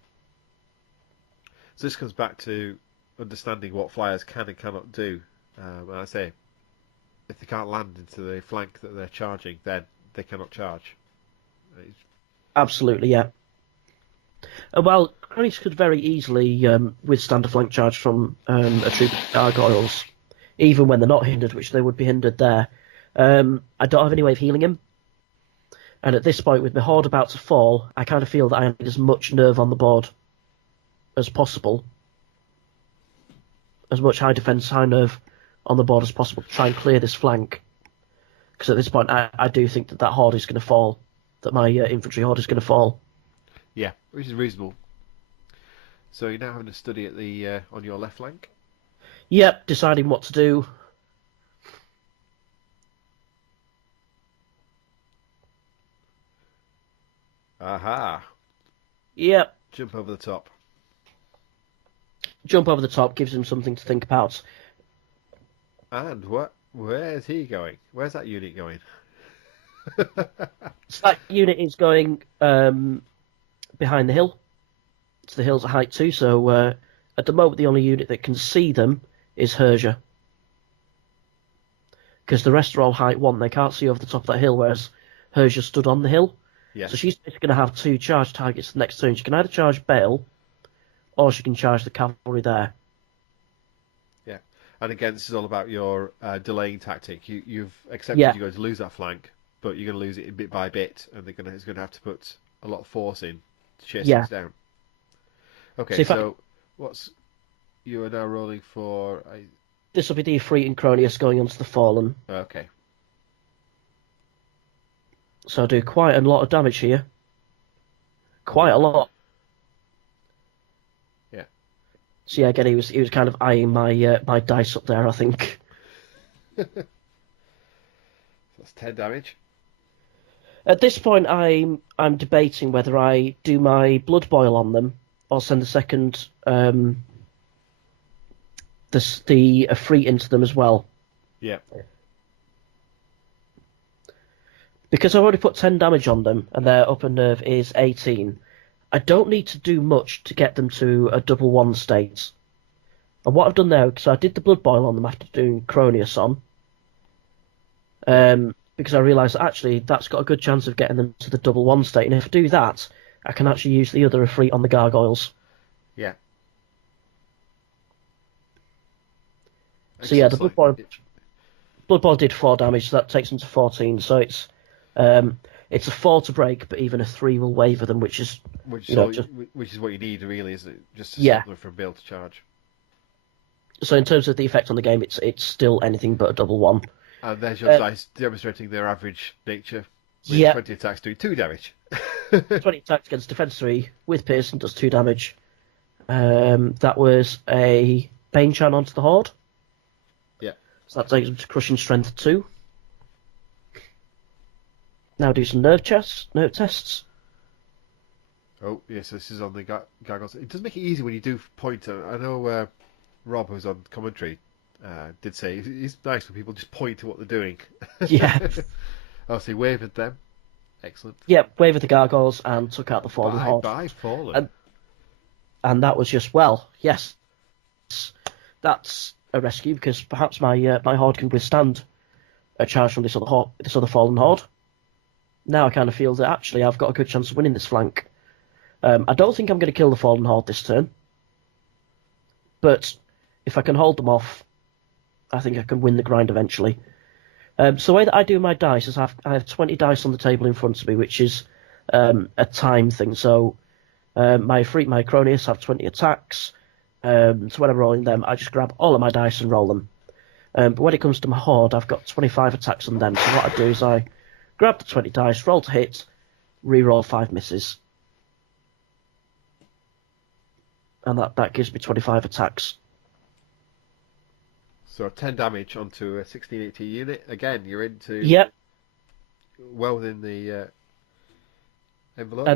So this comes back to understanding what flyers can and cannot do. I say, if they can't land into the flank that they're charging, then they cannot charge. Absolutely, yeah. While cronies could very easily withstand a flank charge from a troop of gargoyles, even when they're not hindered, which they would be hindered there, I don't have any way of healing him. And at this point, with my horde about to fall, I kind of feel that I need as much nerve on the board as possible. As much high defence, high nerve on the board as possible to try and clear this flank. Because at this point, I do think that horde is going to fall. That my infantry horde is going to fall. Yeah, which is reasonable. So you're now having a study at the on your left flank? Yep, deciding what to do. Aha. Yep. Jump over the top. Jump over the top gives him something to think about. And where's he going? Where's that unit going? So that unit is going behind the hill. So the hill's at height 2, so at the moment the only unit that can see them is Herja. Because the rest are all height 1, they can't see over the top of that hill, whereas Herja stood on the hill. Yeah. So she's basically going to have 2 charge targets the next turn. She can either charge Bale, or she can charge the cavalry there. Yeah. And again, this is all about your delaying tactic. You've accepted Yeah. you're going to lose that flank, but you're going to lose it bit by bit, and it's going to have to put a lot of force in to chase Yeah. things down. Okay, So you are now rolling for this will be the Efreet and Cronius going onto the Fallen. okay. So I do quite a lot of damage here. Quite a lot. Yeah. So yeah, again, he was kind of eyeing my my dice up there, I think. That's 10 damage. At this point, I'm debating whether I do my blood boil on them or send the second the Efreet into them as well. Yeah. Because I've already put 10 damage on them and their upper nerve is 18, I don't need to do much to get them to a double 1 state. And what I've done there, because I did the blood boil on them after doing Cronius on, because I realised that actually that's got a good chance of getting them to the double 1 state, and if I do that, I can actually use the other Efreet on the gargoyles. Yeah. So yeah, the blood boil did 4 damage, so that takes them to 14, so it's a 4 to break, but even a 3 will waver them, which is which is what you need, really, isn't it? Just to stop them from being able to charge. So in terms of the effect on the game, it's still anything but a double 1. And there's your dice demonstrating their average nature. With 20 attacks doing 2 damage. 20 attacks against defense 3 with piercing does 2 damage. That was a Bane Chan onto the Horde. Yeah. So that takes them to crushing strength 2. Now do some nerve tests. Oh, yes, this is on the gargoyles. It does make it easy when you do point. I know Rob, who's on commentary, did say it's nice when people just point to what they're doing. Yeah. Oh, so he waved at them. Excellent. Yeah, wave at the gargoyles and took out the Fallen Horde. Bye, Fallen. And that was just, well, yes, that's a rescue, because perhaps my Horde can withstand a charge from this other Fallen Horde. Now I kind of feel that actually I've got a good chance of winning this flank. I don't think I'm going to kill the Fallen Horde this turn, but if I can hold them off, I think I can win the grind eventually. So the way that I do my dice is I have 20 dice on the table in front of me, which is a time thing. So my Cronius have 20 attacks, so when I'm rolling them, I just grab all of my dice and roll them. But when it comes to my Horde, I've got 25 attacks on them, so what I do is I grab the 20 dice, roll to hit, re-roll 5 misses. And that gives me 25 attacks. So 10 damage onto a 16-18 unit. Again, you're into well within the envelope.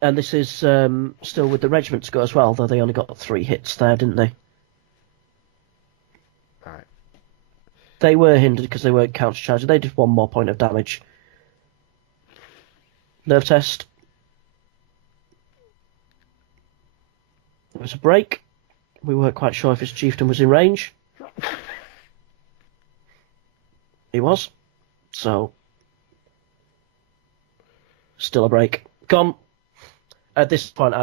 And this is still with the regiment to go as well, though they only got 3 hits there, didn't they? Right. They were hindered because they weren't counter-charged. They did 1 more point of damage. Nerve test. There was a break. We weren't quite sure if his chieftain was in range. He was. So Still a break. Gone. At this point,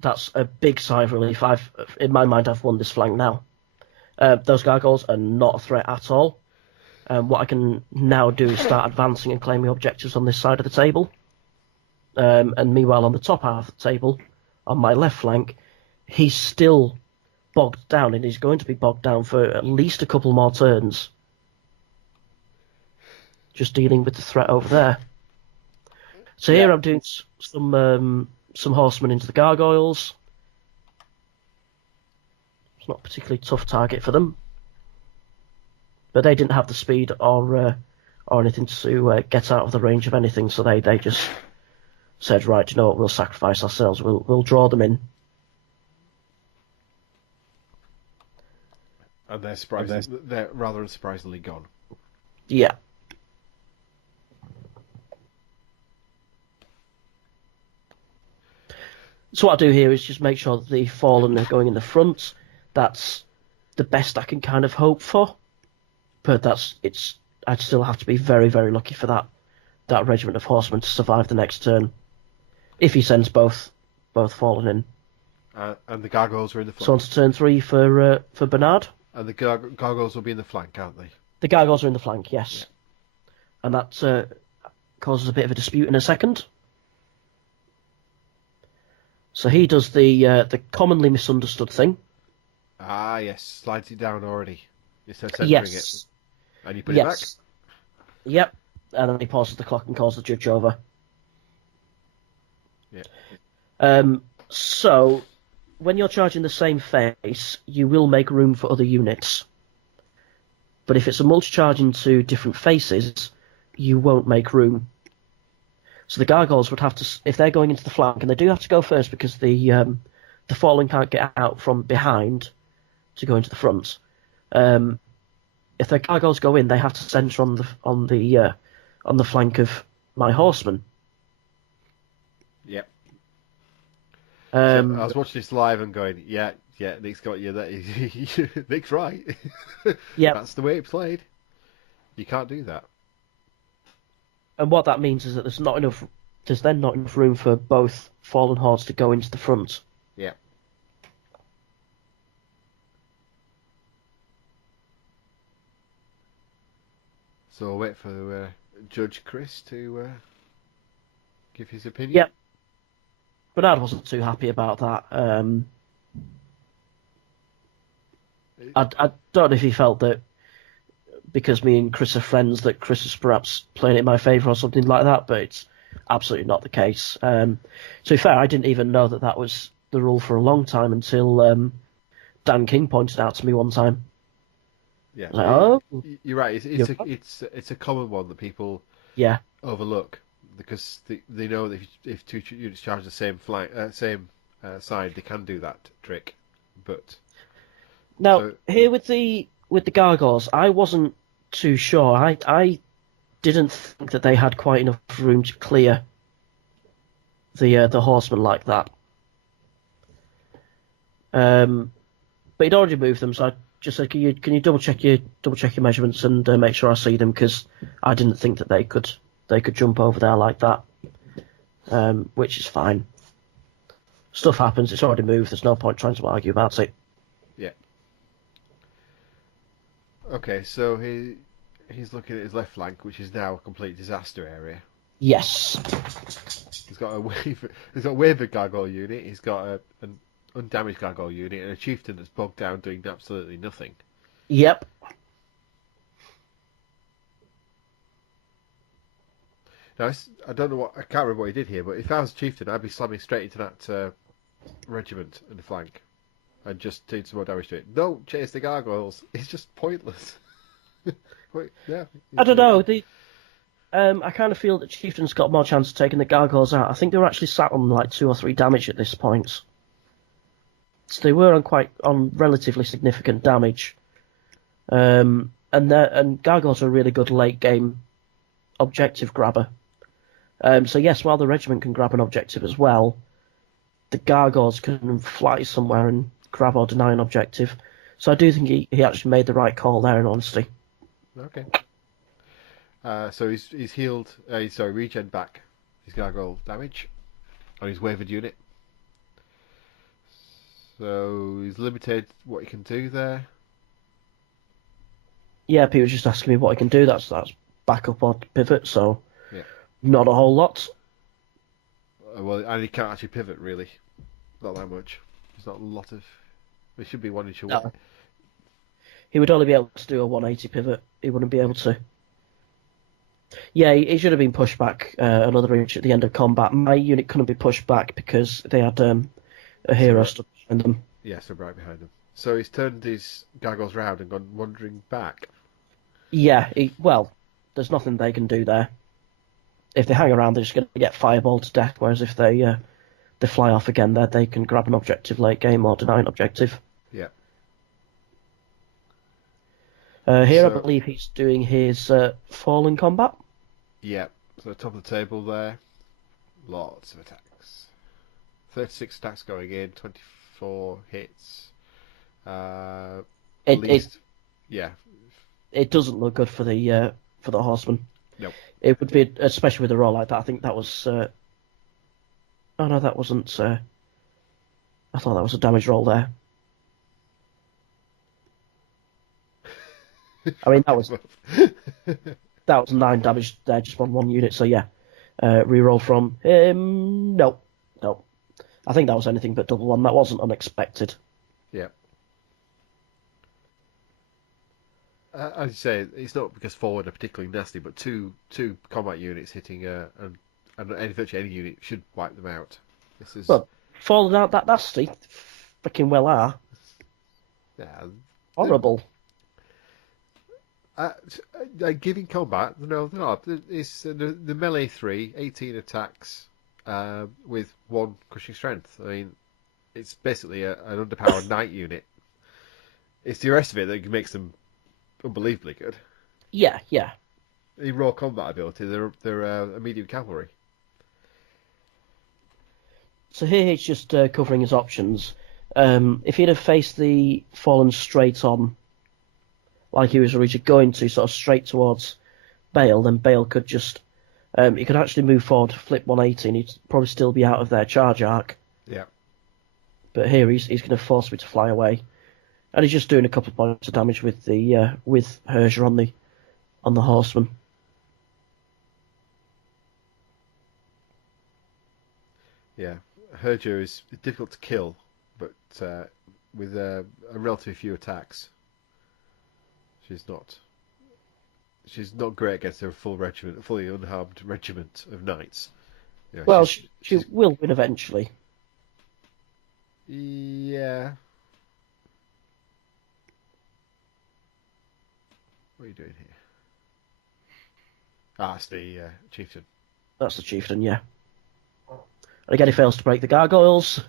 that's a big sigh of relief. In my mind, I've won this flank now. Those gargoyles are not a threat at all. What I can now do is start advancing and claiming objectives on this side of the table. And meanwhile, on the top half of the table, on my left flank, he's still bogged down, and he's going to be bogged down for at least a couple more turns. Just dealing with the threat over there. So here I'm doing some horsemen into the gargoyles. It's not a particularly tough target for them, but they didn't have the speed or anything to get out of the range of anything. So they just said, right, you know what, we'll sacrifice ourselves. We'll draw them in. And they're rather unsurprisingly gone. Yeah. So what I do here is just make sure that the fallen are going in the front. That's the best I can kind of hope for. But I'd still have to be very, very lucky for that regiment of horsemen to survive the next turn. If he sends both fallen in. And the gargoyles are in the flank. So on to turn 3 for Bernard. And the gargoyles will be in the flank, aren't they? The gargoyles are in the flank, yes. Yeah. And that causes a bit of a dispute in a second. So he does the commonly misunderstood thing. Ah, yes. Slides it down already. Instead of centering it. And you put it back? Yep. And then he pauses the clock and calls the judge over. Yeah. So, when you're charging the same face, you will make room for other units. But if it's a multi-charge into different faces, you won't make room. So the gargoyles would have to, if they're going into the flank, and they do have to go first because the fallen can't get out from behind to go into the front. If the gargoyles go in, they have to centre on the flank of my horsemen. Yep. So I was watching this live and going, yeah, Nick's got you. Nick's right. Yeah. That's the way it played. You can't do that. And what that means is that there's then not enough room for both fallen hordes to go into the front. Yeah. So we'll wait for Judge Chris to give his opinion. Yep. Bernard wasn't too happy about that. I don't know if he felt that because me and Chris are friends that Chris is perhaps playing it in my favour or something like that, but it's absolutely not the case. To be fair, I didn't even know that was the rule for a long time until Dan King pointed out to me one time. Yeah, like, oh, you're right. It's a common one that people overlook because they know that if two units charge the same side, they can do that trick. But now here with the gargoyles, I wasn't too sure. I didn't think that they had quite enough room to clear the horsemen like that. But he'd already moved them, so I just said, "Can you double check your measurements and make sure I see them?" Because I didn't think that they could jump over there like that, which is fine. Stuff happens. It's already moved. There's no point trying to argue about it. Yeah. Okay, so he's looking at his left flank, which is now a complete disaster area. Yes. He's got a wavered gargoyle unit. He's got an undamaged gargoyle unit and a chieftain that's bogged down doing absolutely nothing. Yep. Now I don't know I can't remember what he did here, but if I was a chieftain, I'd be slamming straight into that regiment in the flank and just doing some more damage to it. Don't chase the gargoyles. It's just pointless. I don't know. I kind of feel that chieftain's got more chance of taking the gargoyles out. I think they were actually sat on like 2 or 3 damage at this point. So they were on relatively significant damage. And gargoyles are a really good late game objective grabber. So yes, while the regiment can grab an objective as well, the gargoyles can fly somewhere and grab or deny an objective. So I do think he actually made the right call there, in honesty. Okay. So he's healed. Regen back his gargoyle damage on his wavered unit. So he's limited what he can do there. Yeah, people just asking me what I can do. That's backup or pivot, so Yeah. not a whole lot. Well, and he can't actually pivot really, not that much. There's not a lot of. There should be 1 inch away. No. He would only be able to do a 180 pivot. He wouldn't be able to. Yeah, he should have been pushed back another inch at the end of combat. My unit couldn't be pushed back because they had a hero stuck behind them. Yeah, so right behind them. So he's turned his gargoyles round and gone wandering back. Yeah, well, there's nothing they can do there. If they hang around, they're just going to get fireballed to death. Whereas if they fly off again, they can grab an objective late game or deny an objective. Yeah. Here, I believe he's doing his fallen combat. Yeah. So top of the table there, lots of attacks. 36 attacks going in, 24 hits. Yeah. It doesn't look good for the horseman. No. It would be, especially with a roll like that. I think that was. Oh no, that wasn't. I thought that was a damage roll there. I mean, that was 9 damage there, just on 1 unit. So yeah, reroll from him. No. I think that was anything but double 1. That wasn't unexpected. Yeah. As you say, it's not because forward are particularly nasty, but two combat units hitting and virtually any unit should wipe them out. This is falling out that nasty, freaking well are. Yeah. Horrible. Giving combat, no, they're not. It's the melee 3, 18 attacks with 1 crushing strength. I mean, it's basically an underpowered knight unit. It's the rest of it that makes them unbelievably good. Yeah. In raw combat ability, they're a medium cavalry. So here he's just covering his options. If he'd have faced the fallen straight on, like he was originally going to, sort of straight towards Bale, then Bale could just... he could actually move forward, flip 180, and he'd probably still be out of their charge arc. Yeah. But here he's going to force me to fly away. And he's just doing a couple of points of damage with the with Herger on the horseman. Yeah, Herger is difficult to kill, but with a relatively few attacks, she's not great against a fully unharmed regiment of knights. You know, well, she will win eventually. Yeah. What are you doing here? Ah, it's the chieftain. That's the chieftain, yeah. And again, he fails to break the gargoyles.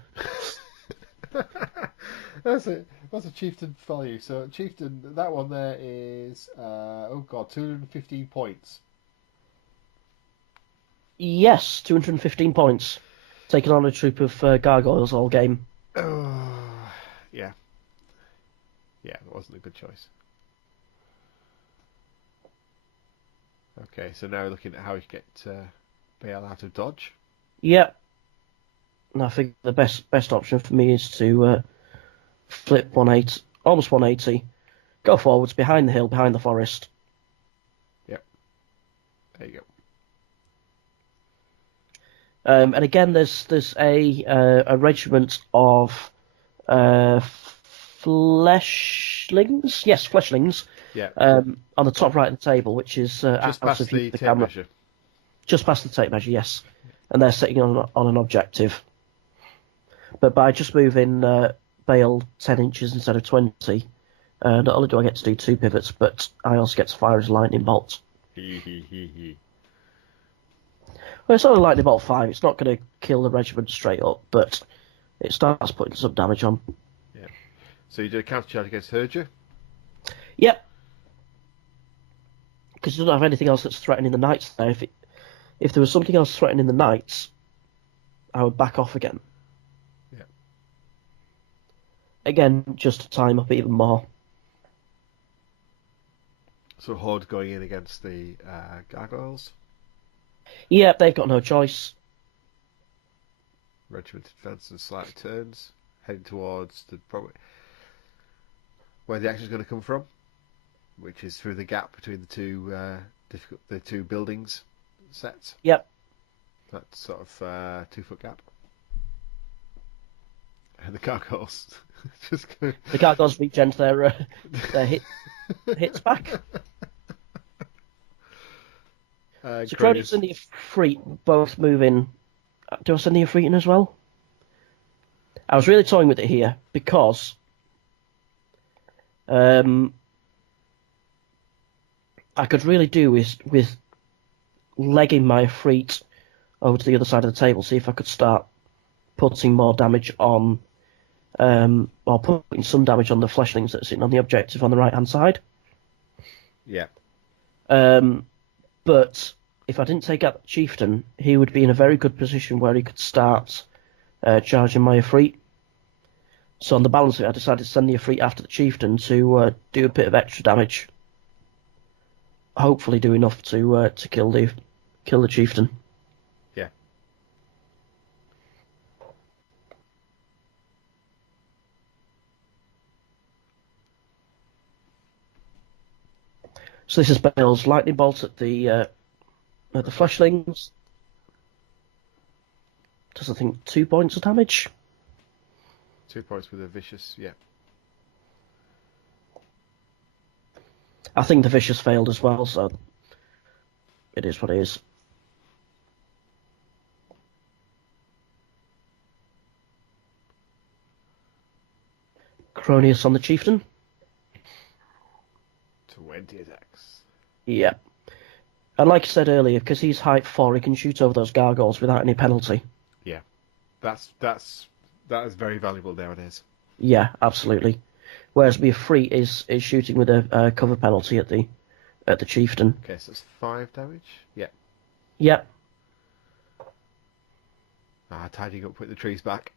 That's a chieftain value. So chieftain, that one there is 215 points. Yes, 215 points. Taking on a troop of gargoyles all game. Oh, yeah. Yeah, that wasn't a good choice. Okay, so now we're looking at how we get Bale out of dodge. Yep. And I think the best option for me is to flip 180, almost 180, go forwards behind the hill, behind the forest. Yep. There you go. And again, there's a regiment of fleshlings. Yes, fleshlings. Yeah. On the top right of the table, which is just past the tape camera. measure. Just past the tape measure, yes. And they're sitting on an objective. But by just moving Bale 10 inches instead of 20, not only do I get to do 2 pivots, but I also get to fire his lightning bolt. Well, it's only lightning bolt 5. It's not going to kill the regiment straight up, but it starts putting some damage on. Yeah. So you do a counter charge against Herger? Yep. Because you don't have anything else that's threatening the knights there. If there was something else threatening the knights, I would back off again. Yeah. Again, just to time up even more. So Horde going in against the gargoyles? Yeah, they've got no choice. Regimented advance and slight turns, heading towards probably where the action's going to come from, which is through the gap between the two buildings sets. Yep. That sort of 2 foot gap. And the gargoyles just go... The gargoyles regen their hits back. So Cronius and the Efreet both move in. Do I send the Efreet in as well? I was really toying with it here because I could really do with legging my Efreet over to the other side of the table, see if I could start putting more damage on, or putting some damage on the fleshlings that are sitting on the objective on the right-hand side. Yeah. But if I didn't take out the Chieftain, he would be in a very good position where he could start charging my Efreet. So on the balance of it, I decided to send the Efreet after the Chieftain to do a bit of extra damage. Hopefully do enough to kill the Chieftain. Yeah. So this is Bale's lightning bolt at the fleshlings. Does I think 2 points of damage? 2 points with a vicious, yeah. I think the vicious failed as well, so it is what it is. Cronius on the Chieftain. 20 attacks. Yeah. And like I said earlier, because he's height 4, he can shoot over those gargoyles without any penalty. Yeah. That is very valuable nowadays. Yeah, absolutely. Whereas the Efreet is shooting with a cover penalty at the Chieftain. Okay, so it's 5 damage? Yeah. Yep. Tidying up, put the trees back.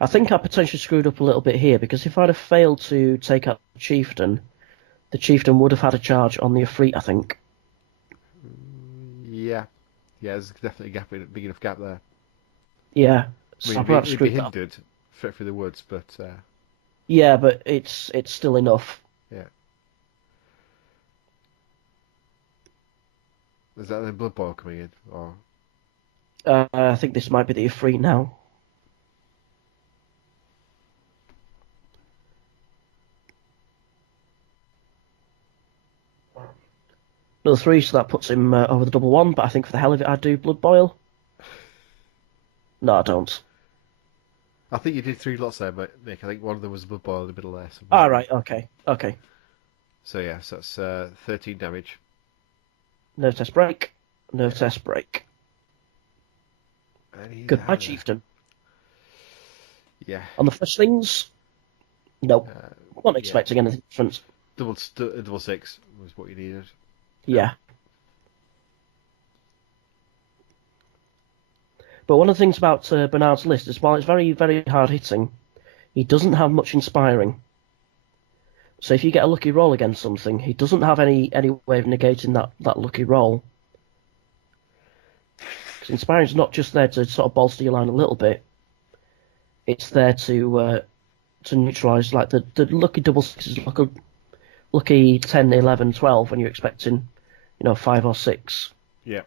I think I potentially screwed up a little bit here, because if I'd have failed to take out the Chieftain would have had a charge on the Efreet, I think. Yeah. Yeah, there's definitely a big enough gap there. Yeah. I So mean, it'd be hindered through the woods, but... Yeah, but it's still enough. Yeah. Is that the Blood Boil coming in? Or... I think this might be the Efreet now. Another 3, so that puts him over the double 1, but I think for the hell of it I'd do Blood Boil. No, I don't. I think you did 3 lots there, but Nick, I think one of them was Blood Boil in the middle there. Ah, right, okay. So yeah, so that's 13 damage. Nerve test break. Nerve test break. Goodbye, Chieftain. Yeah. On the fleshlings? Nope. Not expecting anything different. Double 6 was what you needed. Yeah. But one of the things about Bernard's list is while it's very, very hard hitting, he doesn't have much inspiring. So if you get a lucky roll against something, he doesn't have any way of negating that lucky roll. Because inspiring is not just there to sort of bolster your line a little bit. It's there to neutralise, like the lucky double sixes, lucky 10, 11, 12 when you're expecting, 5 or 6. Yeah.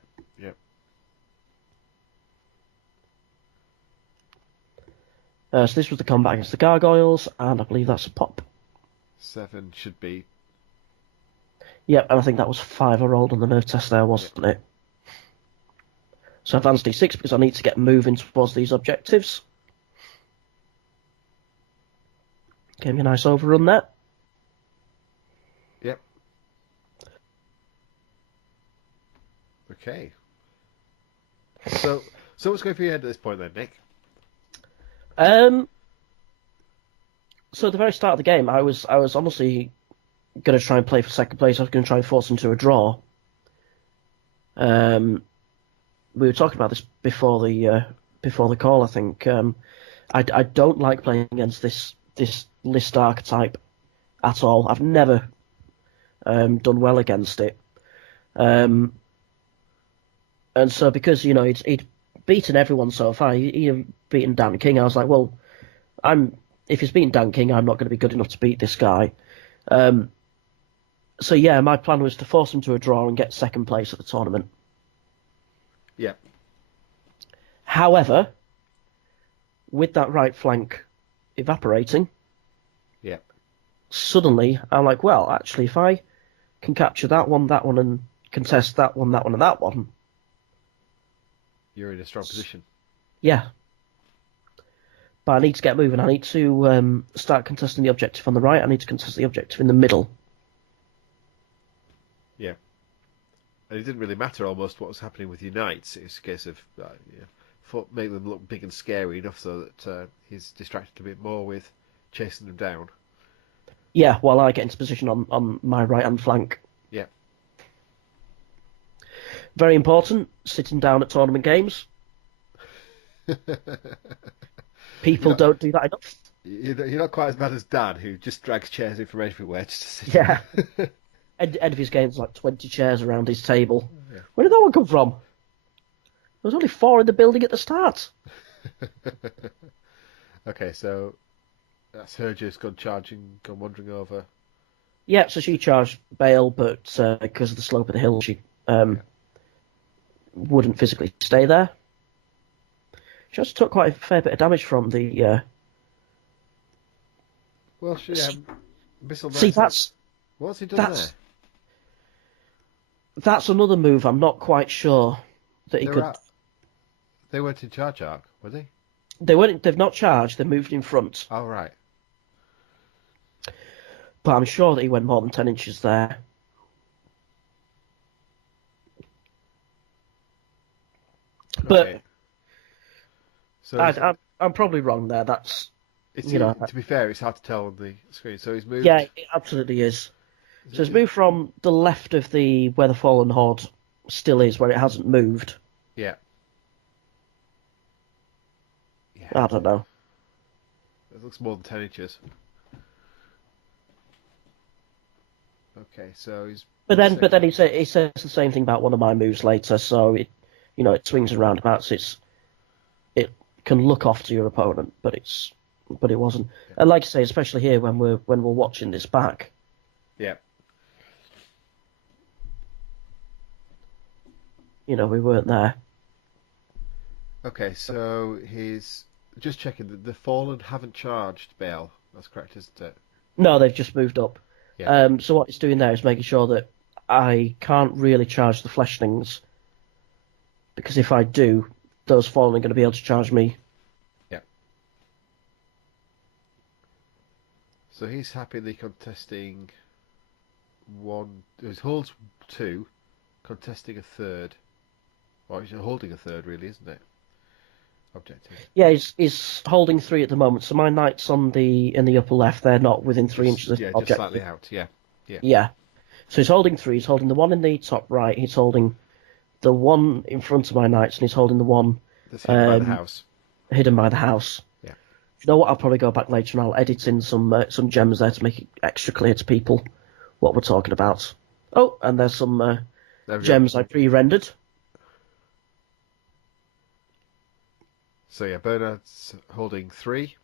So this was the combat against the gargoyles, and I believe that's a pop. 7 should be. Yep, and I think that was 5 I rolled on the nerve test there, wasn't it? So advance D6 because I need to get moving towards these objectives. Gave me a nice overrun there. Yep. Okay. So what's going through your head at this point then, Nick? So at the very start of the game, I was honestly going to try and play for second place. I was going to try and force them to a draw. We were talking about this before the call. I think I don't like playing against this list archetype at all. I've never done well against it. Um, and so because he'd beaten everyone so far, he'd beaten Dan King. I was like, well, if he's beaten Dan King, I'm not going to be good enough to beat this guy. So yeah, my plan was to force him to a draw and get second place at the tournament. Yeah. However, with that right flank evaporating, Yeah. suddenly I'm like, well, actually, if I can capture that one, and contest that one, and that one, You're in a strong position. yeah. But I need to get moving. I need to start contesting the objective on the right. I need to contest the objective in the middle. Yeah. And it didn't really matter almost what was happening with your knights. It was a case of make them look big and scary enough so that he's distracted a bit more with chasing them down. Yeah, while I get into position on my right-hand flank. Yeah. Very important, sitting down at tournament games. People don't do that enough. You're not quite as bad as Dan, who just drags chairs in from everywhere just to sit. Yeah. End of his game's like 20 chairs around his table. Yeah. Where did that one come from? There was only 4 in the building at the start. Okay, so that's her just gone wandering over. Yeah, so she charged Bale, but because of the slope of the hill, she wouldn't physically stay there. She also took quite a fair bit of damage from the... Well, she... Abyssal See, what's he done there? That's another move I'm not quite sure that he could... They weren't in charge arc, were they? They've not charged, they moved in front. Oh, right. But I'm sure that he went more than 10 inches there. Okay. But so I'm probably wrong there. That's to be fair, it's hard to tell on the screen. So he's moved. Yeah, it absolutely is. So he's moved from the left of where the Fallen Horde still is, where it hasn't moved. Yeah. Yeah. I don't know. It looks more than 10 inches. Okay, so he's. But then he says the same thing about one of my moves later. So it swings and roundabouts. It can look off to your opponent, but it wasn't. Yeah. And like I say, especially here when we're watching this back. Yeah. We weren't there. Okay, so he's just checking that the Fallen haven't charged Bale. That's correct, isn't it? No, they've just moved up. Yeah. So what it's doing there is making sure that I can't really charge the Fleshlings, because if I do, those Fallen are going to be able to charge me. Yeah. So he's happily contesting one. He holds 2, contesting a third. Or he's holding a third, really, isn't it? Objective. Yeah, he's holding 3 at the moment. So my knights in the upper left, they're not within 3 inches of objective. Just slightly out. Yeah. Yeah. So he's holding 3. He's holding the one in the top right. He's holding the one in front of my knights, and he's holding the one that's hidden by the house. Hidden by the house. Yeah. You know what? I'll probably go back later and I'll edit in some gems there to make it extra clear to people what we're talking about. Oh, and there's some gems I pre-rendered. So yeah, Bernard's holding 3.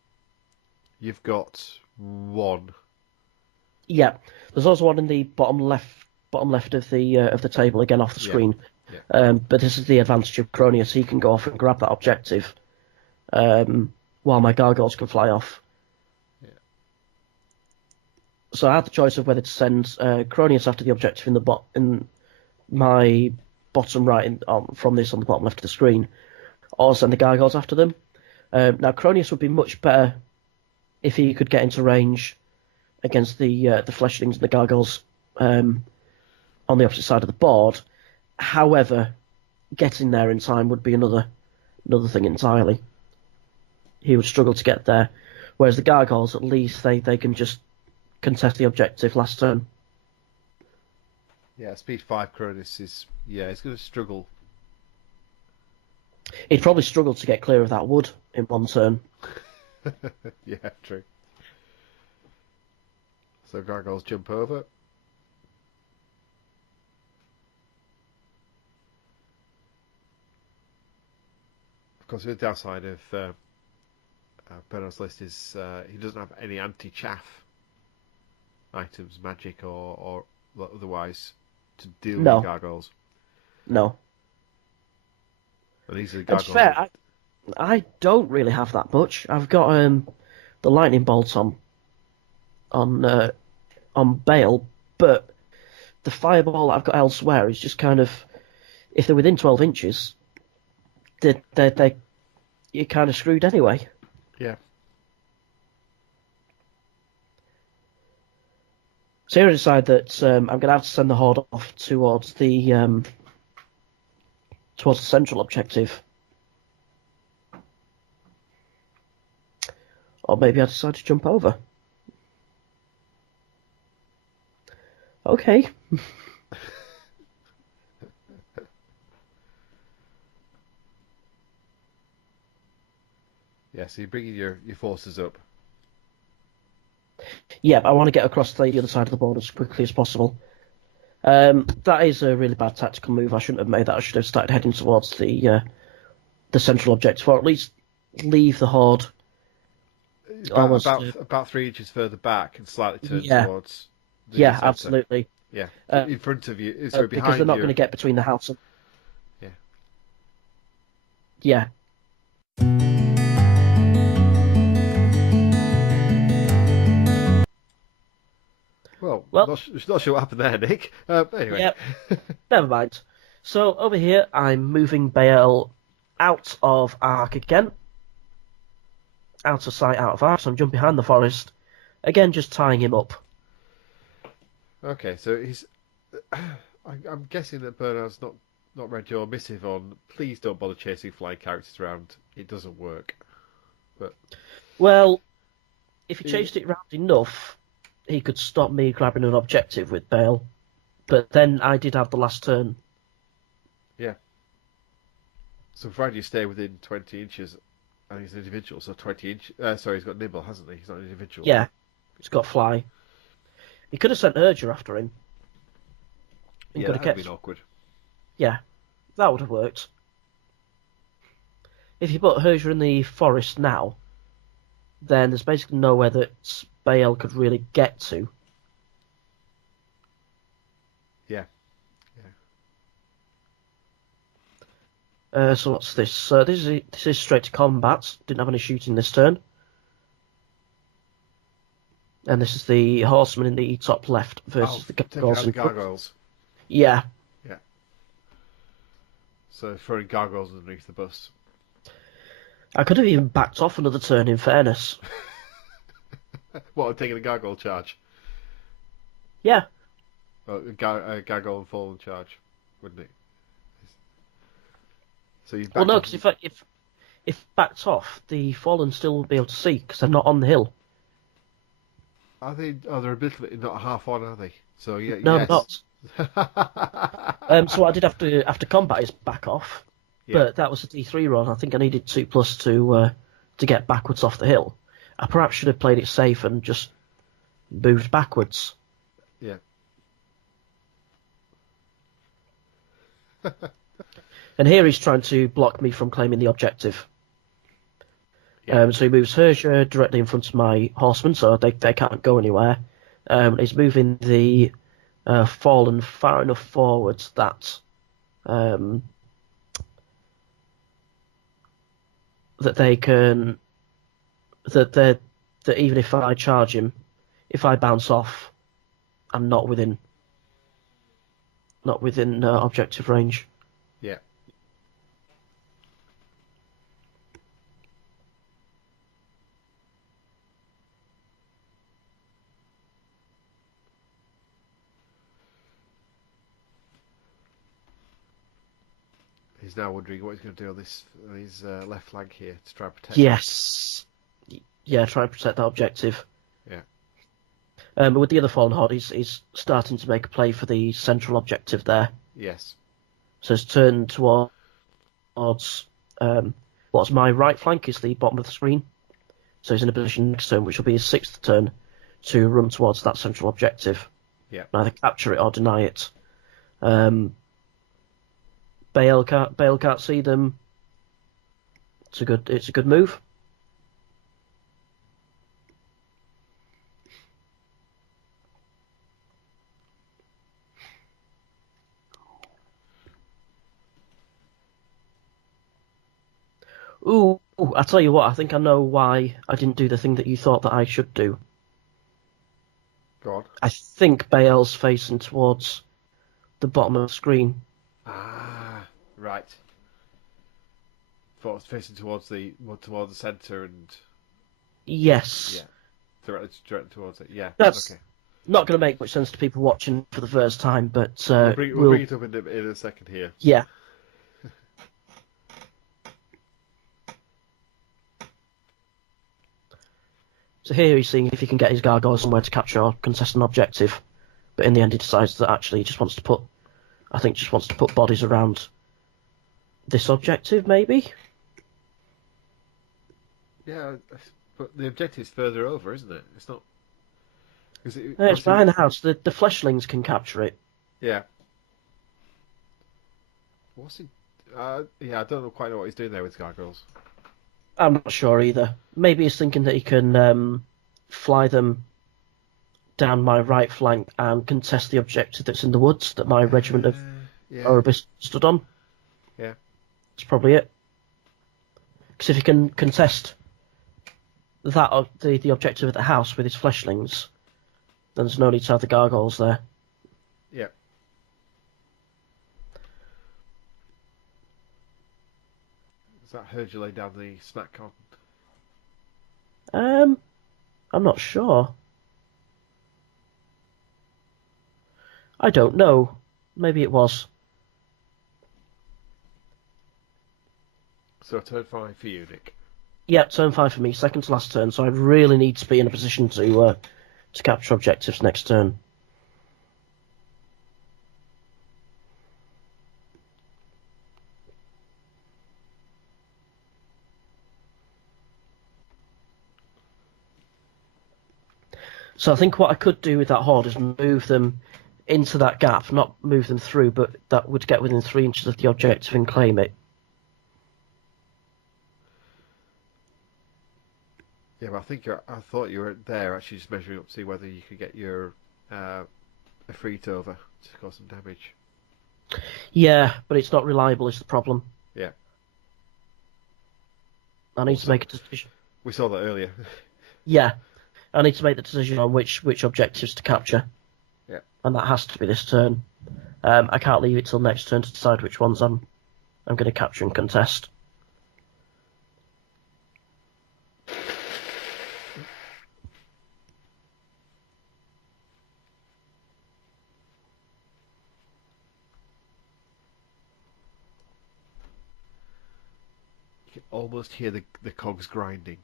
You've got 1. Yeah, there's also one in the bottom left of the table, again off the screen. Yeah. But this is the advantage of Cronius. He can go off and grab that objective, while my gargoyles can fly off. Yeah. So I had the choice of whether to send Cronius after the objective in my bottom right from this on the bottom left of the screen, or send the gargoyles after them. Now Cronius would be much better if he could get into range against the Fleshlings and the gargoyles on the opposite side of the board. However, getting there in time would be another thing entirely. He would struggle to get there, whereas the gargoyles, at least they can just contest the objective last turn. Yeah, speed 5 Cronus is he's going to struggle. He'd probably struggle to get clear of that wood in one turn. Yeah, true. So gargoyles jump over. course, the downside of Bernard's list is he doesn't have any anti-chaff items, magic or otherwise, to deal with the gargoyles. No. And these are the It's gargoyles. fair. I don't really have that much. I've got the lightning bolt on Bale, but the fireball I've got elsewhere is just kind of, if they're within 12 inches, you're kind of screwed anyway. Yeah. So I decide that I'm going to have to send the horde off towards the central objective. Or maybe I decide to jump over. Okay. Yeah, so you're bringing your forces up. Yeah, I want to get across the other side of the board as quickly as possible. That is a really bad tactical move. I shouldn't have made that. I should have started heading towards the central objective, or at least leave the horde. About 3 inches further back and slightly turn towards the centre. Absolutely. Yeah, in front of you. Sorry, behind you. Because they're not going to get between the house and... Yeah. Well, not sure what happened there, Nick. But anyway. Yep. Never mind. So over here, I'm moving Bale out of arc again. Out of sight, out of arc. So I'm jumping behind the forest. Again, just tying him up. Okay, so he's... I'm guessing that Bernard's not read your missive on, please don't bother chasing flying characters around. It doesn't work. But well, if he chased it round enough, he could stop me grabbing an objective with Bale. But then I did have the last turn. Yeah. So provided you stay within 20 inches, and he's an individual, so 20 inch. Sorry, he's got nibble, hasn't he? He's not an individual. Yeah, he's got fly. He could have sent Urger after him. Yeah, that would have been awkward. Yeah, that would have worked. If you put Urger in the forest now, then there's basically nowhere that Bale could really get to. Yeah. So what's this? This is straight to combat. Didn't have any shooting this turn. And this is the horseman in the top left versus the gargoyles. The gargoyles. Yeah. Yeah. So throwing gargoyles underneath the bus. I could have even backed off another turn, in fairness. What, taking a gargoyle charge? Yeah. Well, a gargoyle and fallen charge, wouldn't it? So you well, no, because if backed off, the fallen still won't be able to see because they're not on the hill. Are they? Oh, they're a bit not half on, are they? So yeah. No, yes. not. So what I did after combat is back off, but that was a D3 roll. I think I needed 2+ to get backwards off the hill. I perhaps should have played it safe and just moved backwards. Yeah. And here he's trying to block me from claiming the objective. So he moves Herja directly in front of my horsemen, so they can't go anywhere. He's moving the fallen far enough forwards that they can that even if I charge him, if I bounce off, I'm not within objective range. Yeah. He's now wondering what he's going to do on his left flank here to try and protect. Yes. Yeah, try and protect that objective. Yeah. But with the other fallen horde, he's starting to make a play for the central objective there. Yes. So it's turned towards what's my right flank is the bottom of the screen. So he's in a position next turn, which will be his 6th turn, to run towards that central objective. Yeah. Either capture it or deny it. Bale can't see them. It's a good move. Ooh, I tell you what, I think I know why I didn't do the thing that you thought that I should do. Go on. I think Bale's facing towards the bottom of the screen. Ah, right. Thought it was facing towards the centre and Yes. directly towards it. Yeah. That's Okay. not going to make much sense to people watching for the first time, but We'll bring it up in a second here. Yeah. So here he's seeing if he can get his gargoyle somewhere to capture or contest an objective, but in the end he decides that actually he just wants to put bodies around this objective, maybe? Yeah, but the objective's further over, isn't it? It's not. It's behind the house. The fleshlings can capture it. Yeah. What's he? Yeah, I don't quite know what he's doing there with gargoyles. I'm not sure either. Maybe he's thinking that he can fly them down my right flank and contest the objective that's in the woods that my regiment of Abyssals stood on. Yeah. That's probably it. Because if he can contest that the objective at the house with his fleshlings, then there's no need to have the gargoyles there. Yeah. Is that heard you lay down the snack carton? I'm not sure. I don't know. Maybe it was. So turn 5 for you, Nick. Yeah, turn 5 for me, second to last turn, so I really need to be in a position to capture objectives next turn. So I think what I could do with that horde is move them into that gap, not move them through, but that would get within 3 inches of the objective and claim it. Yeah, but I thought you were there actually just measuring up to see whether you could get your Efreet over to cause some damage. Yeah, but it's not reliable is the problem. Yeah. I need to make a decision. We saw that earlier. Yeah, I need to make the decision on which objectives to capture. Yeah. And that has to be this turn. I can't leave it till next turn to decide which ones I'm going to capture and contest. You can almost hear the cogs grinding.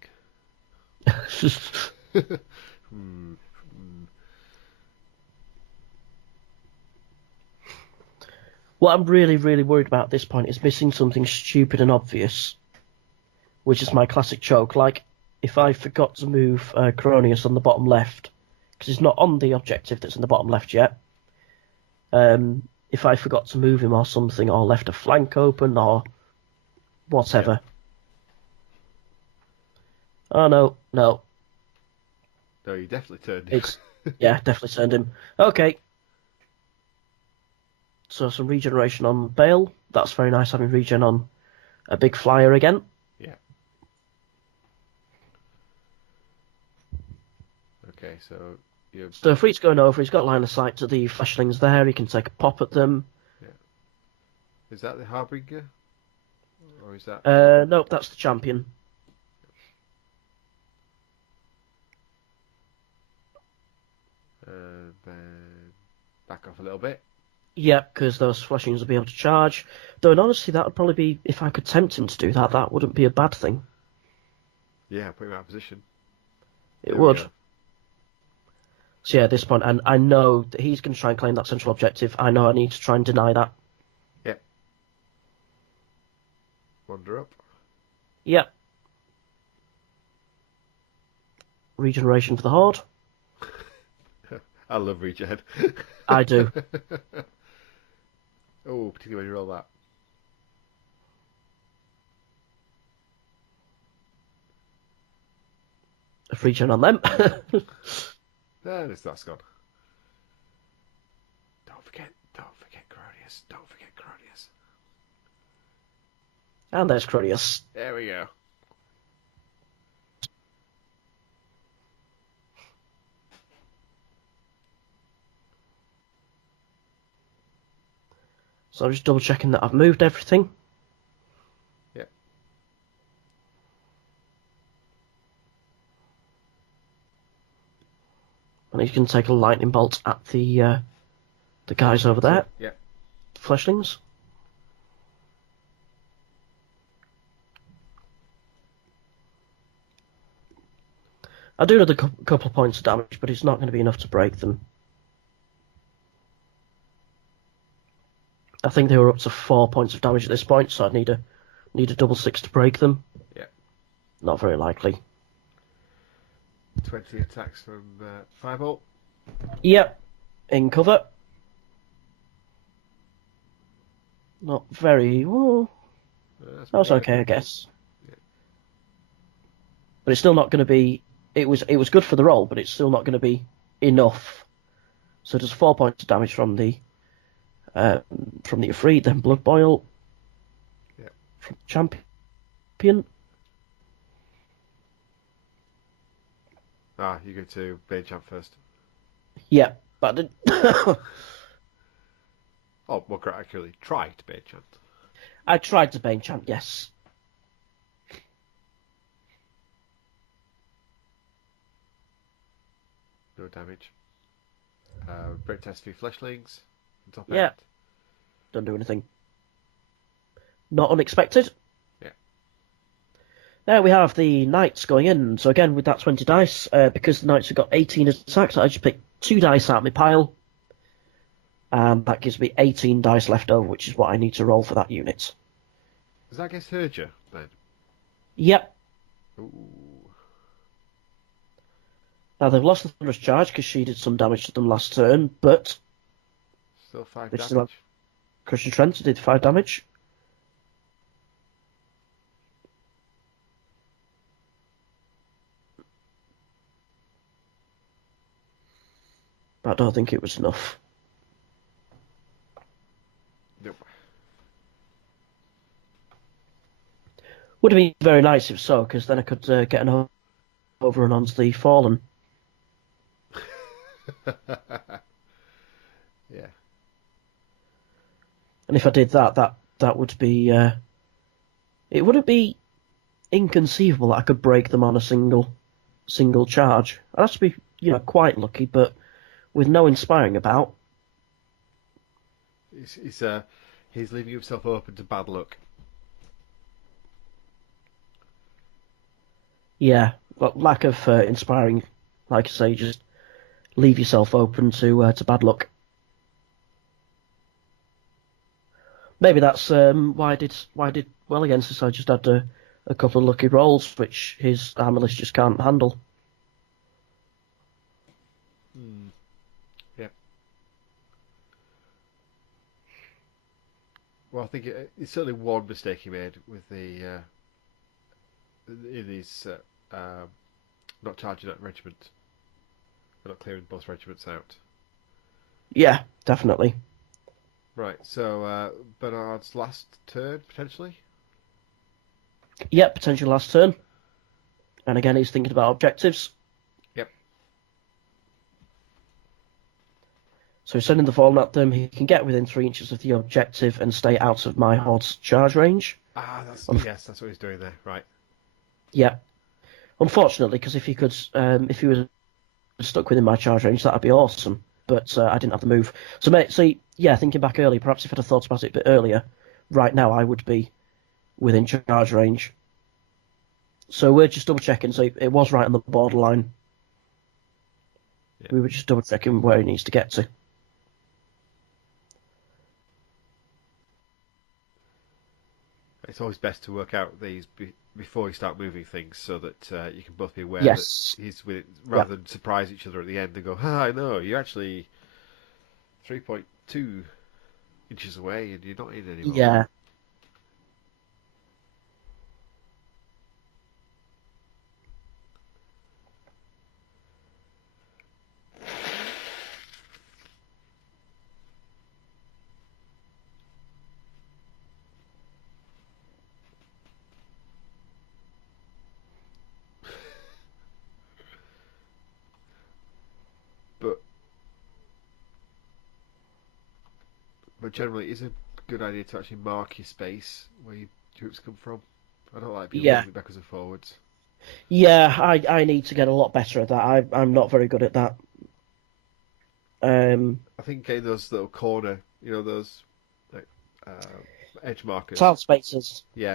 What I'm really, really worried about at this point is missing something stupid and obvious, which is my classic choke. Like, if I forgot to move Cronius on the bottom left, because he's not on the objective that's in the bottom left yet, if I forgot to move him or something, or left a flank open, or whatever. Yeah. Oh, no. No, you definitely turned him. Yeah, definitely turned him. Okay. So some regeneration on Bale. That's very nice having regen on a big flyer again. Yeah. Okay, so So if he's going over, he's got line of sight to the fleshlings there. He can take a pop at them. Yeah. Is that the Harbinger? Or is that... Nope, that's the champion. Then back off a little bit. Yep, because those fleshlings will be able to charge. Though, in honesty, that would probably be, if I could tempt him to do that, that wouldn't be a bad thing. Yeah, put him out of position. It would. So yeah, at this point, and I know that he's going to try and claim that central objective. I know I need to try and deny that. Yep. Wander up. Yep. Regeneration for the Horde. I love regen. I do. Oh, particularly when you roll that. a free turn on them. There, that's gone. Don't forget Cronius. Don't forget Cronius. And there's Cronius. There we go. So I'm just double checking that I've moved everything. Yep. And he's going to take a lightning bolt at the guys over there. Yep. The fleshlings. I do another couple of points of damage, but it's not going to be enough to break them. I think they were up to 4 points of damage at this point, so I'd need a double 6 to break them. Yeah. Not very likely. 20 attacks from Firebolt. Yep. In cover. Not very... Well, that was okay, I guess. Yeah. But it's still not going to be... It was good for the roll, but it's still not going to be enough. So just 4 points of damage from the Ifrit, then Blood Boil. Yeah. From Champion. You go to Bane Champ first. Yeah, but I did... Oh, more accurately, try to Bane Champ. I tried to Bane Champ, yes. No damage. Break test for fleshlings. Top Yeah. end. Don't do anything. Not unexpected. Yeah. There we have the Knights going in. So again, with that 20 dice, because the Knights have got 18 attacks, I just picked 2 dice out of my pile. And that gives me 18 dice left over, which is what I need to roll for that unit. Does that against Herger, then? Yep. Ooh. Now they've lost the Thunderous Charge because she did some damage to them last turn, but Still 5 they damage. still have Crushing Trent did 5 damage. But I don't think it was enough. Nope. Would have been very nice if so, because then I could get an overrun onto the Fallen. Yeah. And if I did that would be... it wouldn't be inconceivable that I could break them on a single charge. I'd have to be, quite lucky, but with no inspiring about... He's leaving himself open to bad luck. Yeah, lack of inspiring, like I say, just leave yourself open to bad luck. Maybe that's why I did well against this. I just had a couple of lucky rolls, which his armor list just can't handle. Yeah. Well, I think it's certainly one mistake he made with the in his not charging that regiment, not clearing both regiments out. Yeah, definitely. Right, so Bernard's last turn, potentially? Yep, potential last turn. And again, he's thinking about objectives. Yep. So he's sending the Fallen at them. He can get within 3 inches of the objective and stay out of my Horde's charge range. That's what he's doing there, right. Yeah. Unfortunately, because if he was stuck within my charge range, that'd be awesome. But I didn't have the move. So yeah, thinking back earlier, perhaps if I'd have thought about it a bit earlier, right now I would be within charge range. So we're just double checking. So it was right on the borderline. Yeah. We were just double checking where he needs to get to. It's always best to work out these before you start moving things, so that you can both be aware that he's with it, rather than surprise each other at the end and go, I know, you're actually 3.2 inches away and you're not in anymore. Yeah. But generally, it's a good idea to actually mark your space where your troops come from. I don't like people Yeah, moving backwards and forwards. yeah. I need to get a lot better at that. I'm not very good at that. I think getting those little corner, those like edge markers. Tile spaces. Yeah,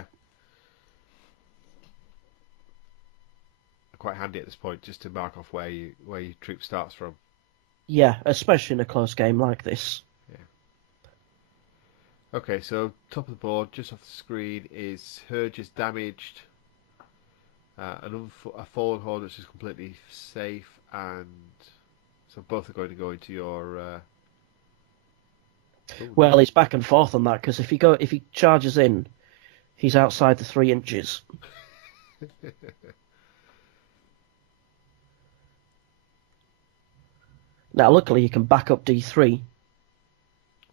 are quite handy at this point just to mark off where your troop starts from. Yeah, especially in a close game like this. Yeah. Okay, so top of the board, just off the screen, is Hurge is damaged. A fallen horde which is completely safe, and so both are going to go into your. Well, he's back and forth on that because if he charges in, he's outside the 3 inches. Now, luckily, you can back up D3.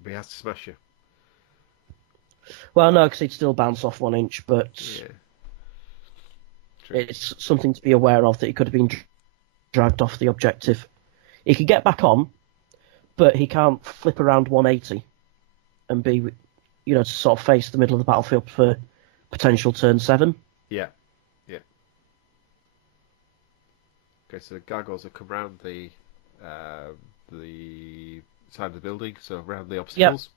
But he has to smash you. Well, no, because he'd still bounce off 1 inch, but Yeah. True. it's something to be aware of that he could have been dragged off the objective. He could get back on, but he can't flip around 180 and be, to sort of face the middle of the battlefield for potential turn 7. Yeah. Yeah. Okay, so the gargoyles have come round the side of the building, so around the obstacles,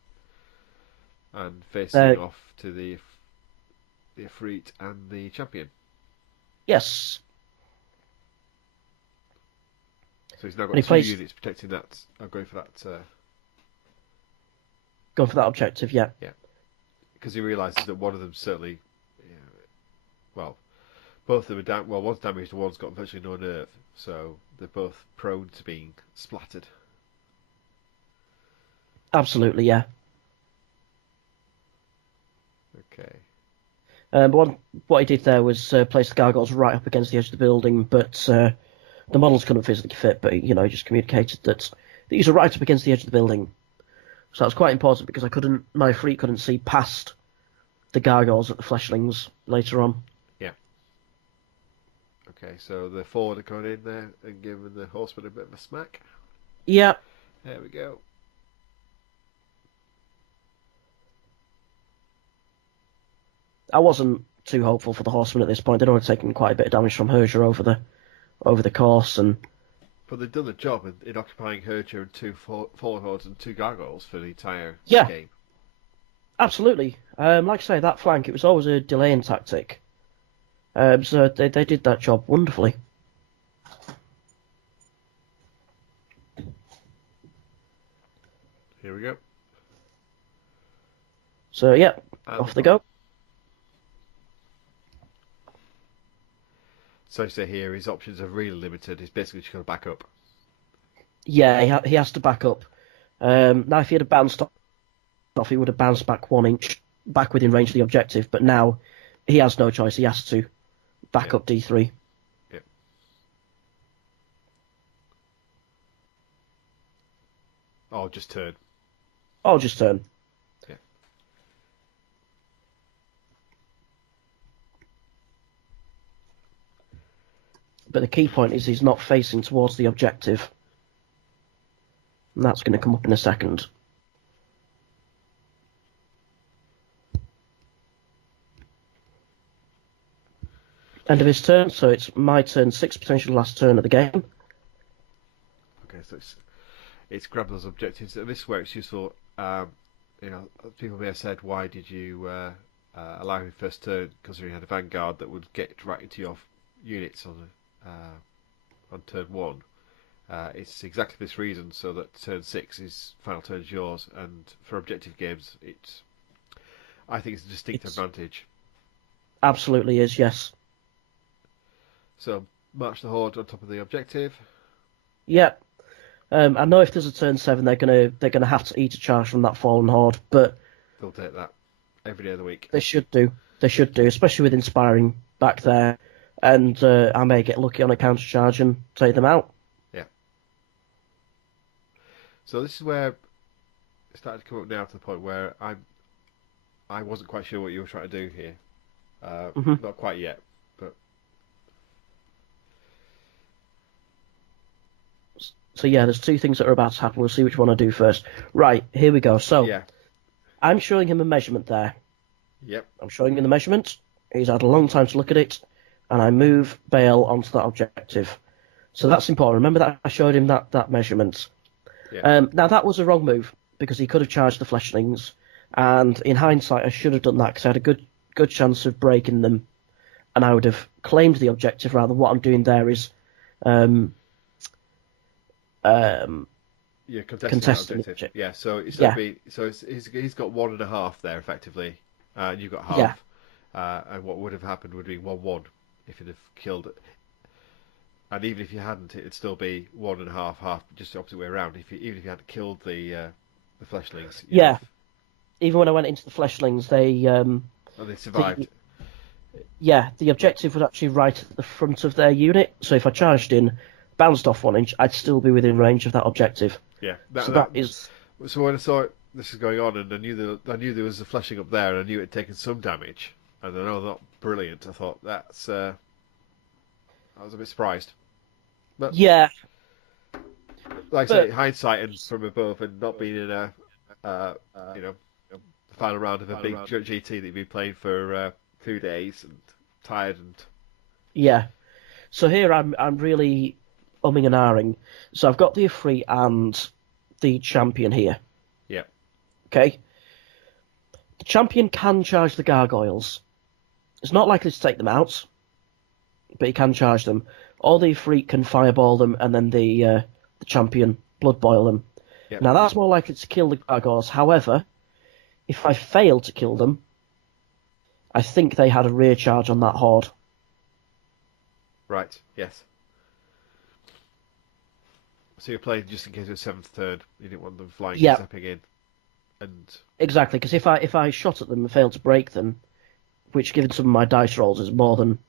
and facing off to the Ifrit and the champion. Yes. So he's now got two units protecting that, going for that. Going for that objective, yeah. Yeah, because he realises that one of them certainly, well, both of them are one's damaged and one's got virtually no nerve, so they're both prone to being splattered. Absolutely, yeah. Okay. But what he did there was place the gargoyles right up against the edge of the building, but the models couldn't physically fit, but he just communicated that these are right up against the edge of the building. So that was quite important because my fleet couldn't see past the gargoyles at the fleshlings later on. Yeah. Okay, so the forward are going in there and giving the horsemen a bit of a smack. Yeah. There we go. I wasn't too hopeful for the horsemen at this point. They'd already taken quite a bit of damage from Herger over the course, but they've done the job in occupying Herger and 2 fallen hordes and 2 gargoyles for the entire game. Absolutely. Like I say, that flank, it was always a delaying tactic. So they did that job wonderfully. Here we go. So yeah, off they go. So to say here, his options are really limited. He's basically just going to back up. Yeah, he has to back up. Now, if he had bounced off, he would have bounced back 1 inch, back within range of the objective. But now he has no choice. He has to back up D3. Yep. Oh, just turn. Oh, just turn. Yeah. But the key point is he's not facing towards the objective. And that's going to come up in a second. End of his turn, so it's my turn 6, potential last turn of the game. Okay, so it's grab those objectives. And this is where it's useful. People may have said, why did you allow him first turn? Because he had a vanguard that would get right into your units on turn 1. It's exactly this reason, so that turn 6 is final turn is yours, and for objective games, I think it's a distinct advantage. Absolutely is, yes. So march the horde on top of the objective. Yeah. I know if there's a turn 7, they're gonna have to eat a charge from that fallen horde, but they'll take that every day of the week. They should do. They should do, especially with inspiring back there. And I may get lucky on a counter charge and take them out. Yeah. So this is where it started to come up now to the point where I wasn't quite sure what you were trying to do here. Not quite yet, but so yeah, there's 2 things that are about to happen. We'll see which one I do first. Right, here we go. So yeah. I'm showing him a measurement there. Yep. I'm showing him the measurement. He's had a long time to look at it, and I move Bale onto that objective. So that's important. Remember that I showed him that measurement. Yeah. Now that was a wrong move because he could have charged the fleshlings, and in hindsight I should have done that because I had a good chance of breaking them, and I would have claimed the objective rather than what I'm doing there is contesting the objective. Yeah, so he's got 1.5 there effectively, and you've got half. Yeah. And what would have happened would be 1-1 if you'd have killed it. And even if you hadn't, it'd still be 1.5, half, just the opposite way around. Even if you hadn't killed the fleshlings. Yeah. Even when I went into the fleshlings, they survived. The objective was actually right at the front of their unit. So if I charged in, bounced off 1 inch, I'd still be within range of that objective. Yeah. So when I saw this is going on, and I knew there was a fleshling up there, and I knew it had taken some damage. And I know not brilliant. I thought I was a bit surprised. But yeah, like I say, hindsight and from above, and not being in a final round of a big GT that you've been playing for 2 days and tired and yeah. So here I'm really umming and ahhing. So I've got the Ifrit and the champion here. Yeah. Okay. The champion can charge the gargoyles. It's not likely to take them out, but he can charge them. Or the Ifrit can fireball them, and then the champion blood boil them. Yep. Now that's more likely to kill the gargoyles. However, if I fail to kill them, I think they had a rear charge on that horde. Right. Yes. So you're playing just in case it was 7th turn. You didn't want them flying, stepping in, and exactly, because if I shot at them and failed to break them, which given some of my dice rolls is more than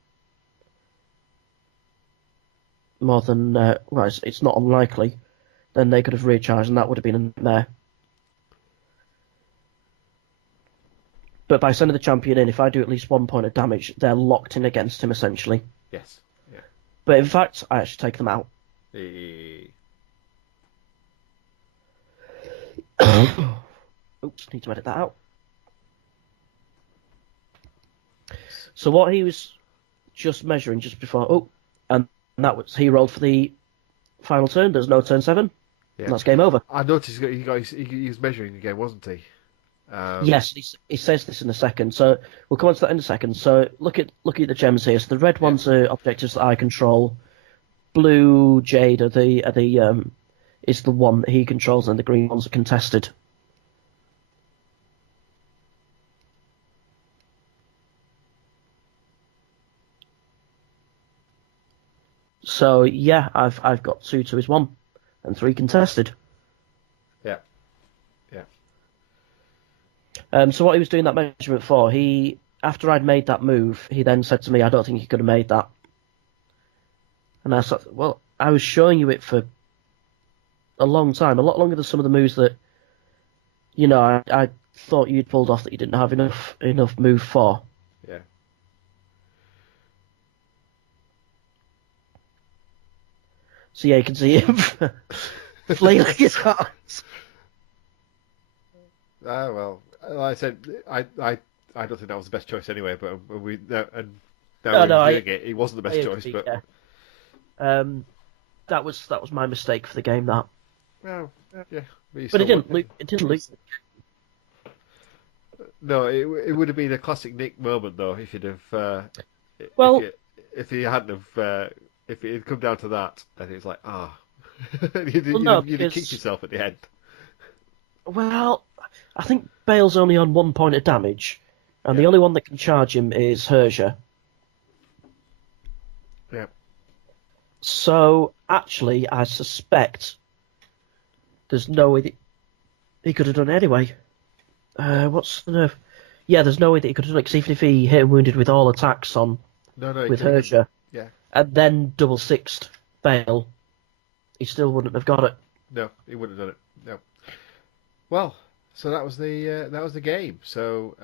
well, it's not unlikely, then they could have recharged, and that would have been a nightmare. But by sending the champion in, if I do at least 1 point of damage, they're locked in against him essentially. yes, yeah. But in fact, I actually take them out. Oops, need to edit that out. So what he was just measuring just before, and that was he rolled for the final turn. There's no turn 7. Yeah. And that's game over. I noticed he was measuring again, wasn't he? Yes, he says this in a second. So we'll come on to that in a second. So look at the gems here. So the red ones are objectives that I control. Blue jade is the one that he controls, and the green ones are contested. So yeah, I've got 2 to his 1, and 3 contested. Yeah. So what he was doing that measurement for, after I'd made that move, he then said to me, "I don't think you could have made that." And I thought, well, I was showing you it for a long time, a lot longer than some of the moves that, I thought you'd pulled off that you didn't have enough move for. Yeah. So yeah, you can see him flailing his arms. Well, like I said, I don't think that was the best choice anyway. But it wasn't the best choice. But yeah. That was my mistake for the game. That. Well, yeah. But it didn't lose. No, it would have been a classic Nick moment though if you'd have. If he hadn't have. If it had come down to that, then it's like you'd have kicked yourself at the end. Well, I think Bale's only on 1 point of damage, and the only one that can charge him is Herja. Yeah. So, actually, I suspect there's no way that he could have done it anyway. What's the nerve? Yeah, there's no way that he could have done it, because even if he hit and wounded with all attacks on with Herja, and then double sixed Bale, he still wouldn't have got it. No, he wouldn't have done it. No. Well, so that was the game. So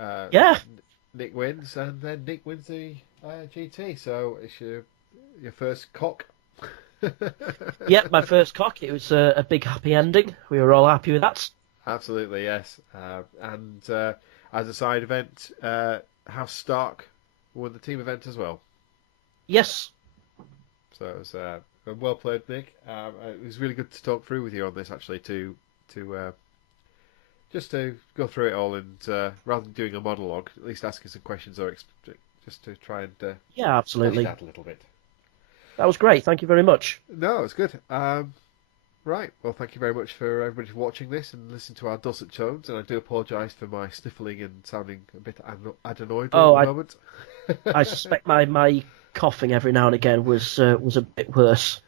Nick wins, and then Nick wins the GT. So it's your first CoK. Yep, my first CoK. It was a big happy ending. We were all happy with that. Absolutely, yes. And as a side event, House Stark won the team event as well. Yes. So it was well played, Nick. It was really good to talk through with you on this, actually, to just to go through it all and rather than doing a monologue, at least asking some questions or just to try and Yeah, flesh it absolutely. out a little bit. That was great. Thank you very much. No, it's good. Right. Well, thank you very much for everybody for watching this and listening to our dulcet tones. And I do apologise for my sniffling and sounding a bit adenoid Oh, at the moment. I suspect my coughing every now and again was a bit worse.